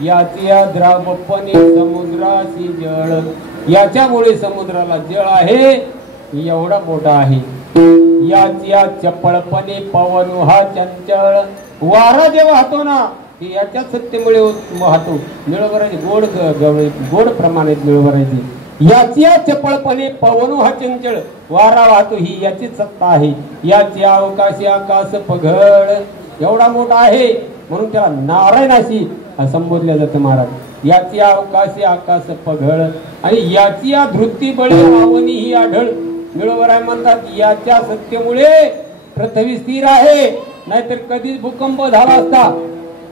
याच्या द्रावपणे समुद्राची जळ, याच्यामुळे समुद्राला जळ आहे एवढा मोठा आहे. याच्या चपळपणे पवन हा चंचळ, वारा जेव्हा वाहतो ना याच्या सत्तेमुळे वाहतो. मिळवरायचे गोड गोड प्रमाणात मिळवरायचे. याच्या चपळपणे पवन हा चंचळ, वारा वाहतो ही याची सत्ता आहे. याच्या अवकाशी आकाश पघळ, एवढा मोठा आहे म्हणून त्याला नारायणाशी संबोधल्या जातं महाराज. याची अवकाशी आकाश पघळ आणि याची धृती बळी आवनी ही आढळ. मिळवराय म्हणतात याच्या सत्तेमुळे पृथ्वी स्थिर आहे, नाहीतर कधीच भूकंप झाला असता.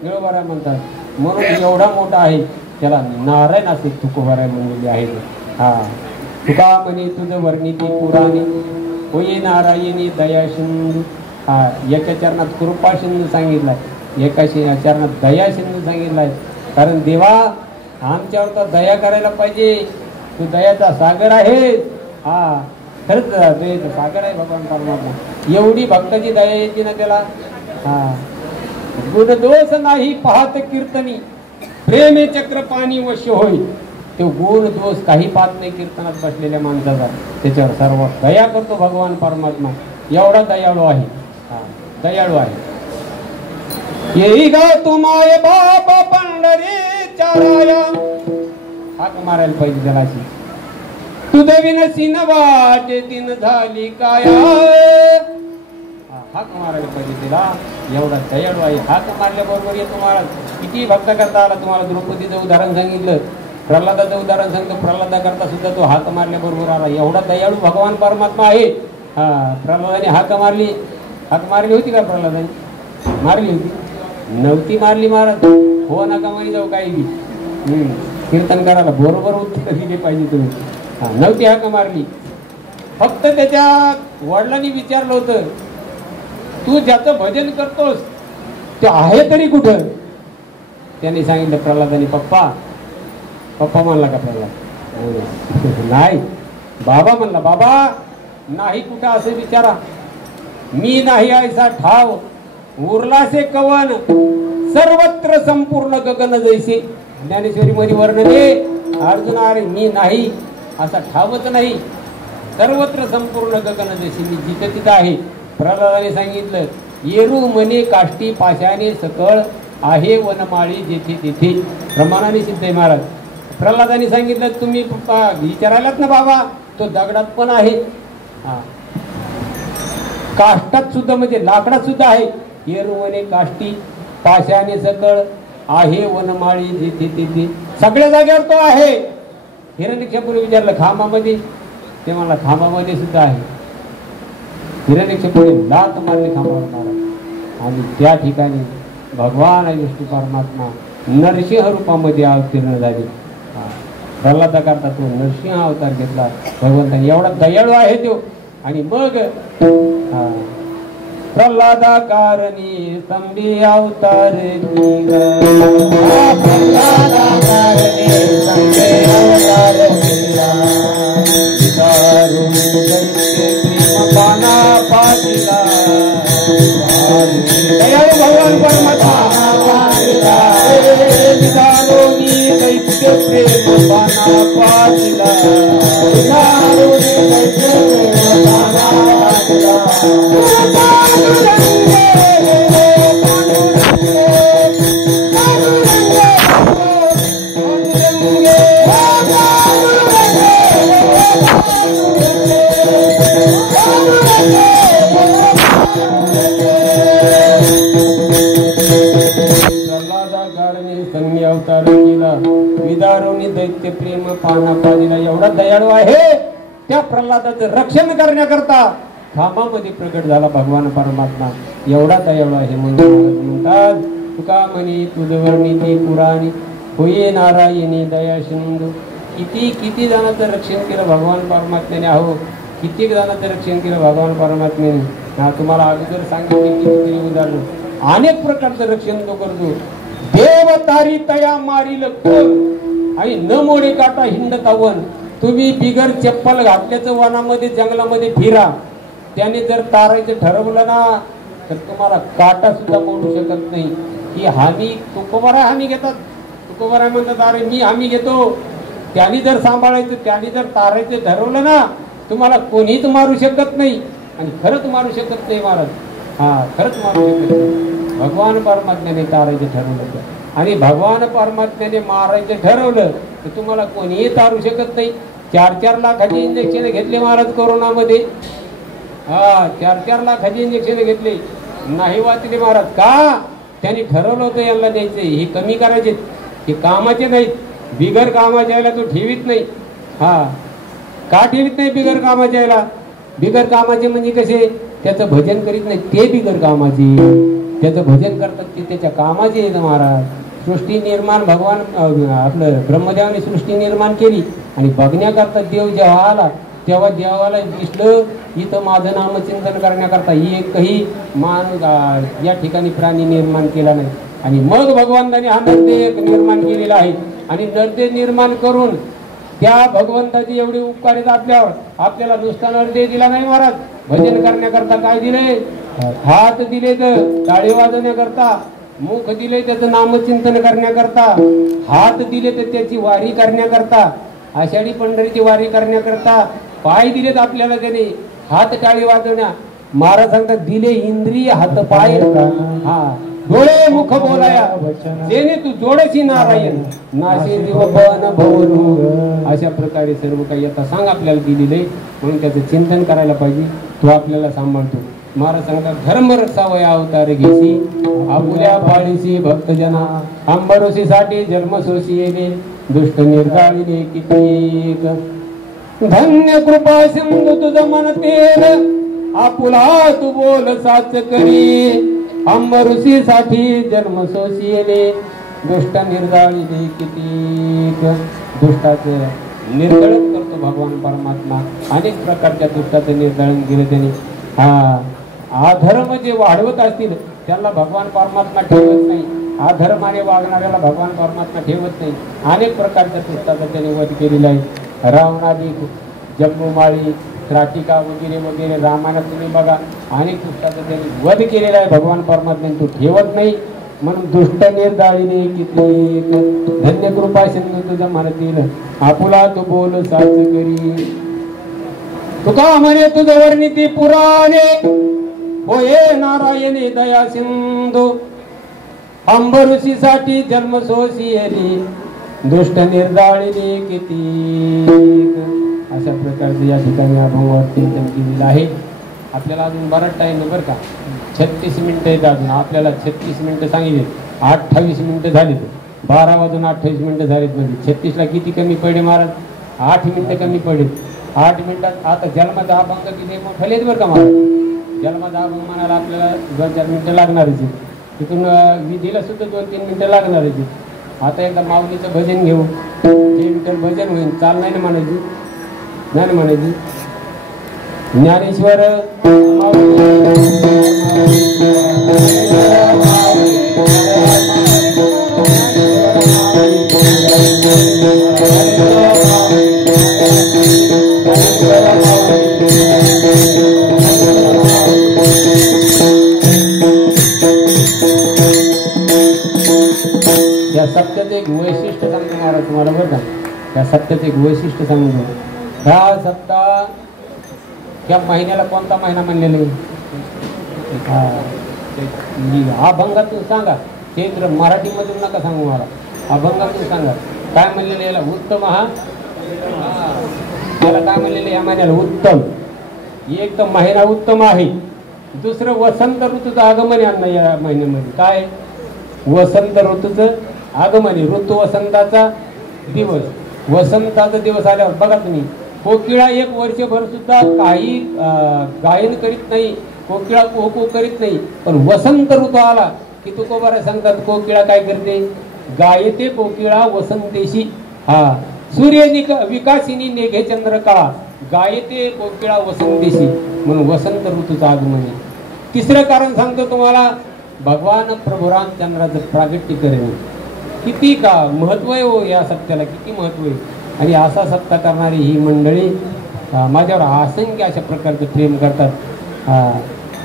मिळवराय म्हणतात म्हणून एवढा मोठा आहे त्याला नारायण असे तुकोबाराय म्हणलेले आहे. हा तुका म्हणे तुझं वर्णिती पुराणे होई नारायणी दया सिंधू. हा एका चरणात कृपा सिंधू सांगितलाय, एका चरणात दया सिंधू सांगितलाय. कारण देवा आमच्यावर तर दया करायला पाहिजे, तू दयाचा सागर आहे. हा खरंच दयाचा सागर आहे भगवान परमात्मा. एवढी भक्ताची दया येते ना त्याला. हा गुणदोष नाही पाहत कीर्तनी, प्रेमे चक्र पाणी वश होय. तो गुण दोष काही पाहत नाही कीर्तनात बसलेल्या माणसाचा, त्याच्यावर सर्व दया करतो भगवान परमात्मा. एवढा दयाळू आहे. हा दयाळू आहे. येई गा तुमाय बाप पंढरी चाराया, हाक मारायला पाहिजे त्याला. तुझ विनसीन वाटे दिन झाली काया, हाक मारायला पाहिजे तिला. एवढा दयाळू आहे. हाक मारल्याबरोबर येतो महाराज. किती भक्त करता आला. तुम्हाला द्रौपदीचं उदाहरण सांगितलं, प्रल्हादाचं उदाहरण सांगतो. प्रल्हादा करता सुद्धा तो हाक मारल्याबरोबर आला. एवढा दयाळू भगवान परमात्मा आहे. हा प्रल्हादाने हाक मारली. हाक मारली होती का प्रल्हादाने? मारली होती? नव्हती मारली महाराज. हो नका मारी जाऊ काही बी. कीर्तन करायला बरोबर उत्तर दिले पाहिजे तुम्ही. हा नव्हती हाक मारली. फक्त त्याच्या वडिलांनी विचारलं होतं, तू ज्याचं भजन करतोस ते आहे तरी कुठं? त्यांनी सांगितलं प्रल्हादाने पप्पा. पप्पा म्हणला का प्रल्हाद? नाही. बाबा म्हणला. बाबा नाही कुठं असं विचारा. मी नाही ऐसा ठाव उरलासे कवन, सर्वत्र संपूर्ण गगन जैसे. ज्ञानेश्वरी मध्ये वर्णन आहे. अर्जुना अरे मी नाही असा ठावच नाही, सर्वत्र संपूर्ण गगन जैसे, मी जिथं तिथं आहे. प्रल्हादाने सांगितलं येरू मने काष्टी पाशाने सकळ, आहे वनमाळी जेथे तेथे. प्रमाणाने सिद्ध आहे महाराज. प्रल्हादाने सांगितलं तुम्ही विचारायलात ना बाबा, तो दगडात पण आहे. हा काष्टात सुद्धा म्हणजे लाकडात सुद्धा आहे. येरू मने काष्टी पाशाने सकळ, आहे वनमाळी जेथे तेथे. सगळ्या जागेवर तो आहे. हिरण्यकश्यपूने विचारलं खांबामध्ये, ते मला खांबामध्ये सुद्धा आहे. हिरण्यकश्यपूने लात मारली खांबावर महाराज. आणि त्या ठिकाणी भगवान विष्णू परमात्मा नरसिंह रूपामध्ये अवतीर्ण झाले. प्रल्हादा करता तो नरसिंह अवतार घेतला भगवंताने. एवढा दयाळू आहे तो. आणि मग प्रल्हादा कारणी स्तंभी अवतार दयाळू भगवान परमात्मा प्रेम पाना पातिला. अवतार केला विदारुनी दैत्य प्रेम पाना पादिला. एवढा दयाळू आहे. त्या प्रल्हादाचं रक्षण करण्याकरता खांबामध्ये प्रकट झाला भगवान परमात्मा. एवढा दयाळू आहे म्हणून म्हणतात तुका म्हणे तुझ वर्णिती पुराणी होई नारायणी दया सिंधू. किती किती जणांचं रक्षण केलं भगवान परमात्म्याने. अहो किती जणांचं रक्षण केलं भगवान परमात्म्याने. हा तुम्हाला अगोदर सांगितले कितीतरी उदाहरण. अनेक प्रकारचं रक्षण तो करतो. देव तारी तया मारील कोण आणि न मोडे काटा हिंड तावन. तुम्ही बिगर चप्पल घातल्याचं वनामध्ये जंगलामध्ये फिरा, त्याने जर तारायचं ठरवलं ना तर तुम्हाला काटा सुद्धा मोडू शकत नाही. ही हानी तुकोबारा हानी घेतात. तुकोबाराय म्हणतात अरे मी आम्ही घेतो, त्यांनी जर सांभाळायचं, त्यांनी जर तारायचं ठरवलं ना, तुम्हाला कोणीच मारू शकत नाही. आणि खरंच मारू शकत नाही महाराज. हा खरंच मारू शकत नाही. भगवान परमात्म्याने तारायचं ठरवलं तर, आणि भगवान परमात्म्याने मारायचं ठरवलं तर तुम्हाला कोणीही तारू शकत नाही. 4-4 लाखाचे इंजेक्शन घेतले महाराज कोरोनामध्ये. हा 4-4 लाखाचे इंजेक्शन घेतले, नाही वाचले महाराज. का? त्यांनी ठरवलं होतं यांना द्यायचे, हे कमी करायचे, हे कामाचे नाहीत. बिगर कामाच्या यायला तो ठेवीत नाही. हा का ठेवीत नाही बिगर कामाच्या यायला? बिगर कामाचे म्हणजे कसे? त्याचं भजन करीत नाही ते बिगर कामाचे, त्याचं भजन करतात ते त्याच्या कामाचे आहेत महाराज. सृष्टी निर्माण भगवान आपलं ब्रह्मदेवाने सृष्टी निर्माण केली, आणि बघण्याकरता देव जेव्हा आला तेव्हा देवाला दिसलं इथं माझं नामचिंतन करण्याकरता एकही माणूस या ठिकाणी प्राणी निर्माण केला नाही. आणि मग भगवंताने हा नरदेह निर्माण केलेला आहे. आणि नरदेह निर्माण करून त्या भगवंताची एवढी उपकार आहेत आपल्यावर. आपल्याला नुसता नरदेह दिला नाही महाराज, भजन करण्याकरता काय दिले? हात दिले तर टाळी वाजवण्याकरता, मुख दिले त्याचं नामचिंतन करण्याकरता, हात दिले तर त्याची वारी करण्याकरता, आषाढी पंढरीची वारी करण्याकरता, पाय दिलेत आपल्याला त्याने हात टाळी वाजवण्या. महाराज सांगतात दिले इंद्रिय हात पाय, हा डोळे मुख बोलाया, जेणे तू जोडशी नारायण नाशे जीवन भवरू. अशा प्रकारे सर्व काही आता सांग आपल्याला दिलेलं आहे, म्हणून त्याचं चिंतन करायला पाहिजे. तो आपल्याला सांभाळतो. महाराज सांगतात धर्म रक्षावया अवतार घेशी, आपुल्या पाळीशी भक्तजना, अंबरोशीसाठी जन्मसोशी येणे, दुष्ट निर्गाळीने कितीक. धन्य कृपा सिंधू तुझ मनतेल, आपुला तू बोल साच करी, अंबरुषीसाठी जन्मसोशी येणे, दुष्ट निर्गाळीने कितीक. दुष्टाचं निर्दळन करतो भगवान परमात्मा. अनेक प्रकारच्या दुष्टाचं निर्दळन केलं त्याने. हा अधर्म जे वाढवत असतील त्यांना भगवान परमात्मा ठेवत नाही. अधर्माने वागणाऱ्याला भगवान परमात्मा ठेवत नाही. अनेक प्रकारच्या दुष्टाचा त्याने वध केलेला आहे. रावणादी, जम्बूमाळी, त्राटिका वगैरे वगैरे रामायणात तुम्ही बघा, अनेक दुष्टाचा त्यांनी वध केलेला आहे. भगवान परमात्म्याने तो ठेवत नाही. म्हणून दुष्ट निर्दाळीने किती धन्य कृपा सिंधू तुझ्या मनातील, आपुला तू बोल साच करी. तुका म्हणे तुझ वर्णिती पुराणे, होये नारायणी दया सिंधू, अंबरुषीसाठी जन्मसोशी येली, दुष्ट निर्दाळीने किती. अशा प्रकारचे या ठिकाणी अभंगावर चिंतन केलेलं आहे. आपल्याला अजून बराच टाइम बरं का, 36 मिनिटं आहेत अजून. आपल्याला 36 मिनिटं सांगितले, 28 मिनिटं झाली. 12 वाजून 28 मिनिटं झालीत. म्हणजे 36ला किती कमी पडले महाराज? 8 मिनिटं कमी पडले. 8 मिनिटात आता जन्माचा अभंग किती मोठे आहेत बरं का महाराज. जन्माचा अभंग म्हणायला आपल्याला 2-4 मिनिटं लागणारच. तिथून विधीला सुद्धा 2-3 मिनिटं लागणारच. आता एकदा माऊलीचं भजन घेऊ, 3 मिनिटं भजन होईल. चाल नाही ना म्हणायची, ज्ञान म्हणायची. ज्ञानेश्वर या सप्त्याचं एक वैशिष्ट्य सांगतो महाराज तुम्हाला बरं का. या सप्त्याचं एक वैशिष्ट्य सांगतो. ह्या सप्ताह त्या महिन्याला कोणता महिना म्हणलेले? अभंगातून सांगा. चैत्र मराठीमधून नका सांगू मला, अभंगातून सांगा. काय म्हणलेलं याला? उत्तम. हा याला काय म्हणलेलं या महिन्याला? उत्तम. एक तर महिना उत्तम आहे. दुसरं वसंत ऋतूचं आगमन आहे या महिन्यामध्ये. काय? वसंत ऋतूचं आगमन. ऋतू वसंताचा दिवस. वसंताचा दिवस आल्यावर बघा तुम्ही, कोकिळा 1 वर्षभर सुद्धा काही गायन करीत नाही, कोकिळा कोको करीत नाही. पण वसंत ऋतू आला की तुकोबारा सांगतात कोकिळा काय करते? गायते कोकिळा वसंतेशी. हा सूर्य विकासिनी नेघे चंद्र काळा, गायते कोकिळा वसंतेशी. म्हणून वसंत ऋतूचं आगमन आहे. तिसरं कारण सांगतो तुम्हाला, भगवान प्रभू रामचंद्राचं प्रागट्य करणे. किती का महत्व आहे हो या सत्याला, किती महत्व आहे. आणि असा सत्ता करणारी ही मंडळी माझ्यावर असंख्य अशा प्रकारचं प्रेम करतात,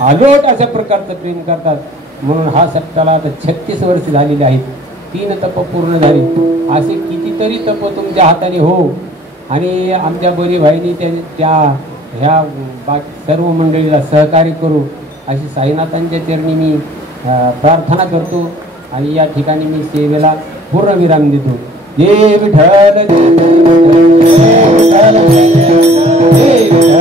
आलोट अशा प्रकारचं प्रेम करतात. म्हणून हा सप्ताहाला आता 36 वर्ष झालेली आहेत. 3 तप पूर्ण झाली. असे कितीतरी तप तुमच्या हाताने हो आणि आमच्या बरी भाईनी त्या ह्या सर्व मंडळीला सहकार्य करू अशी साईनाथांच्या चरणी मी प्रार्थना करतो आणि या ठिकाणी मी सेवेला पूर्ण विराम देतो. जय विठ्ठल जय विठ्ठल जय विठ्ठल.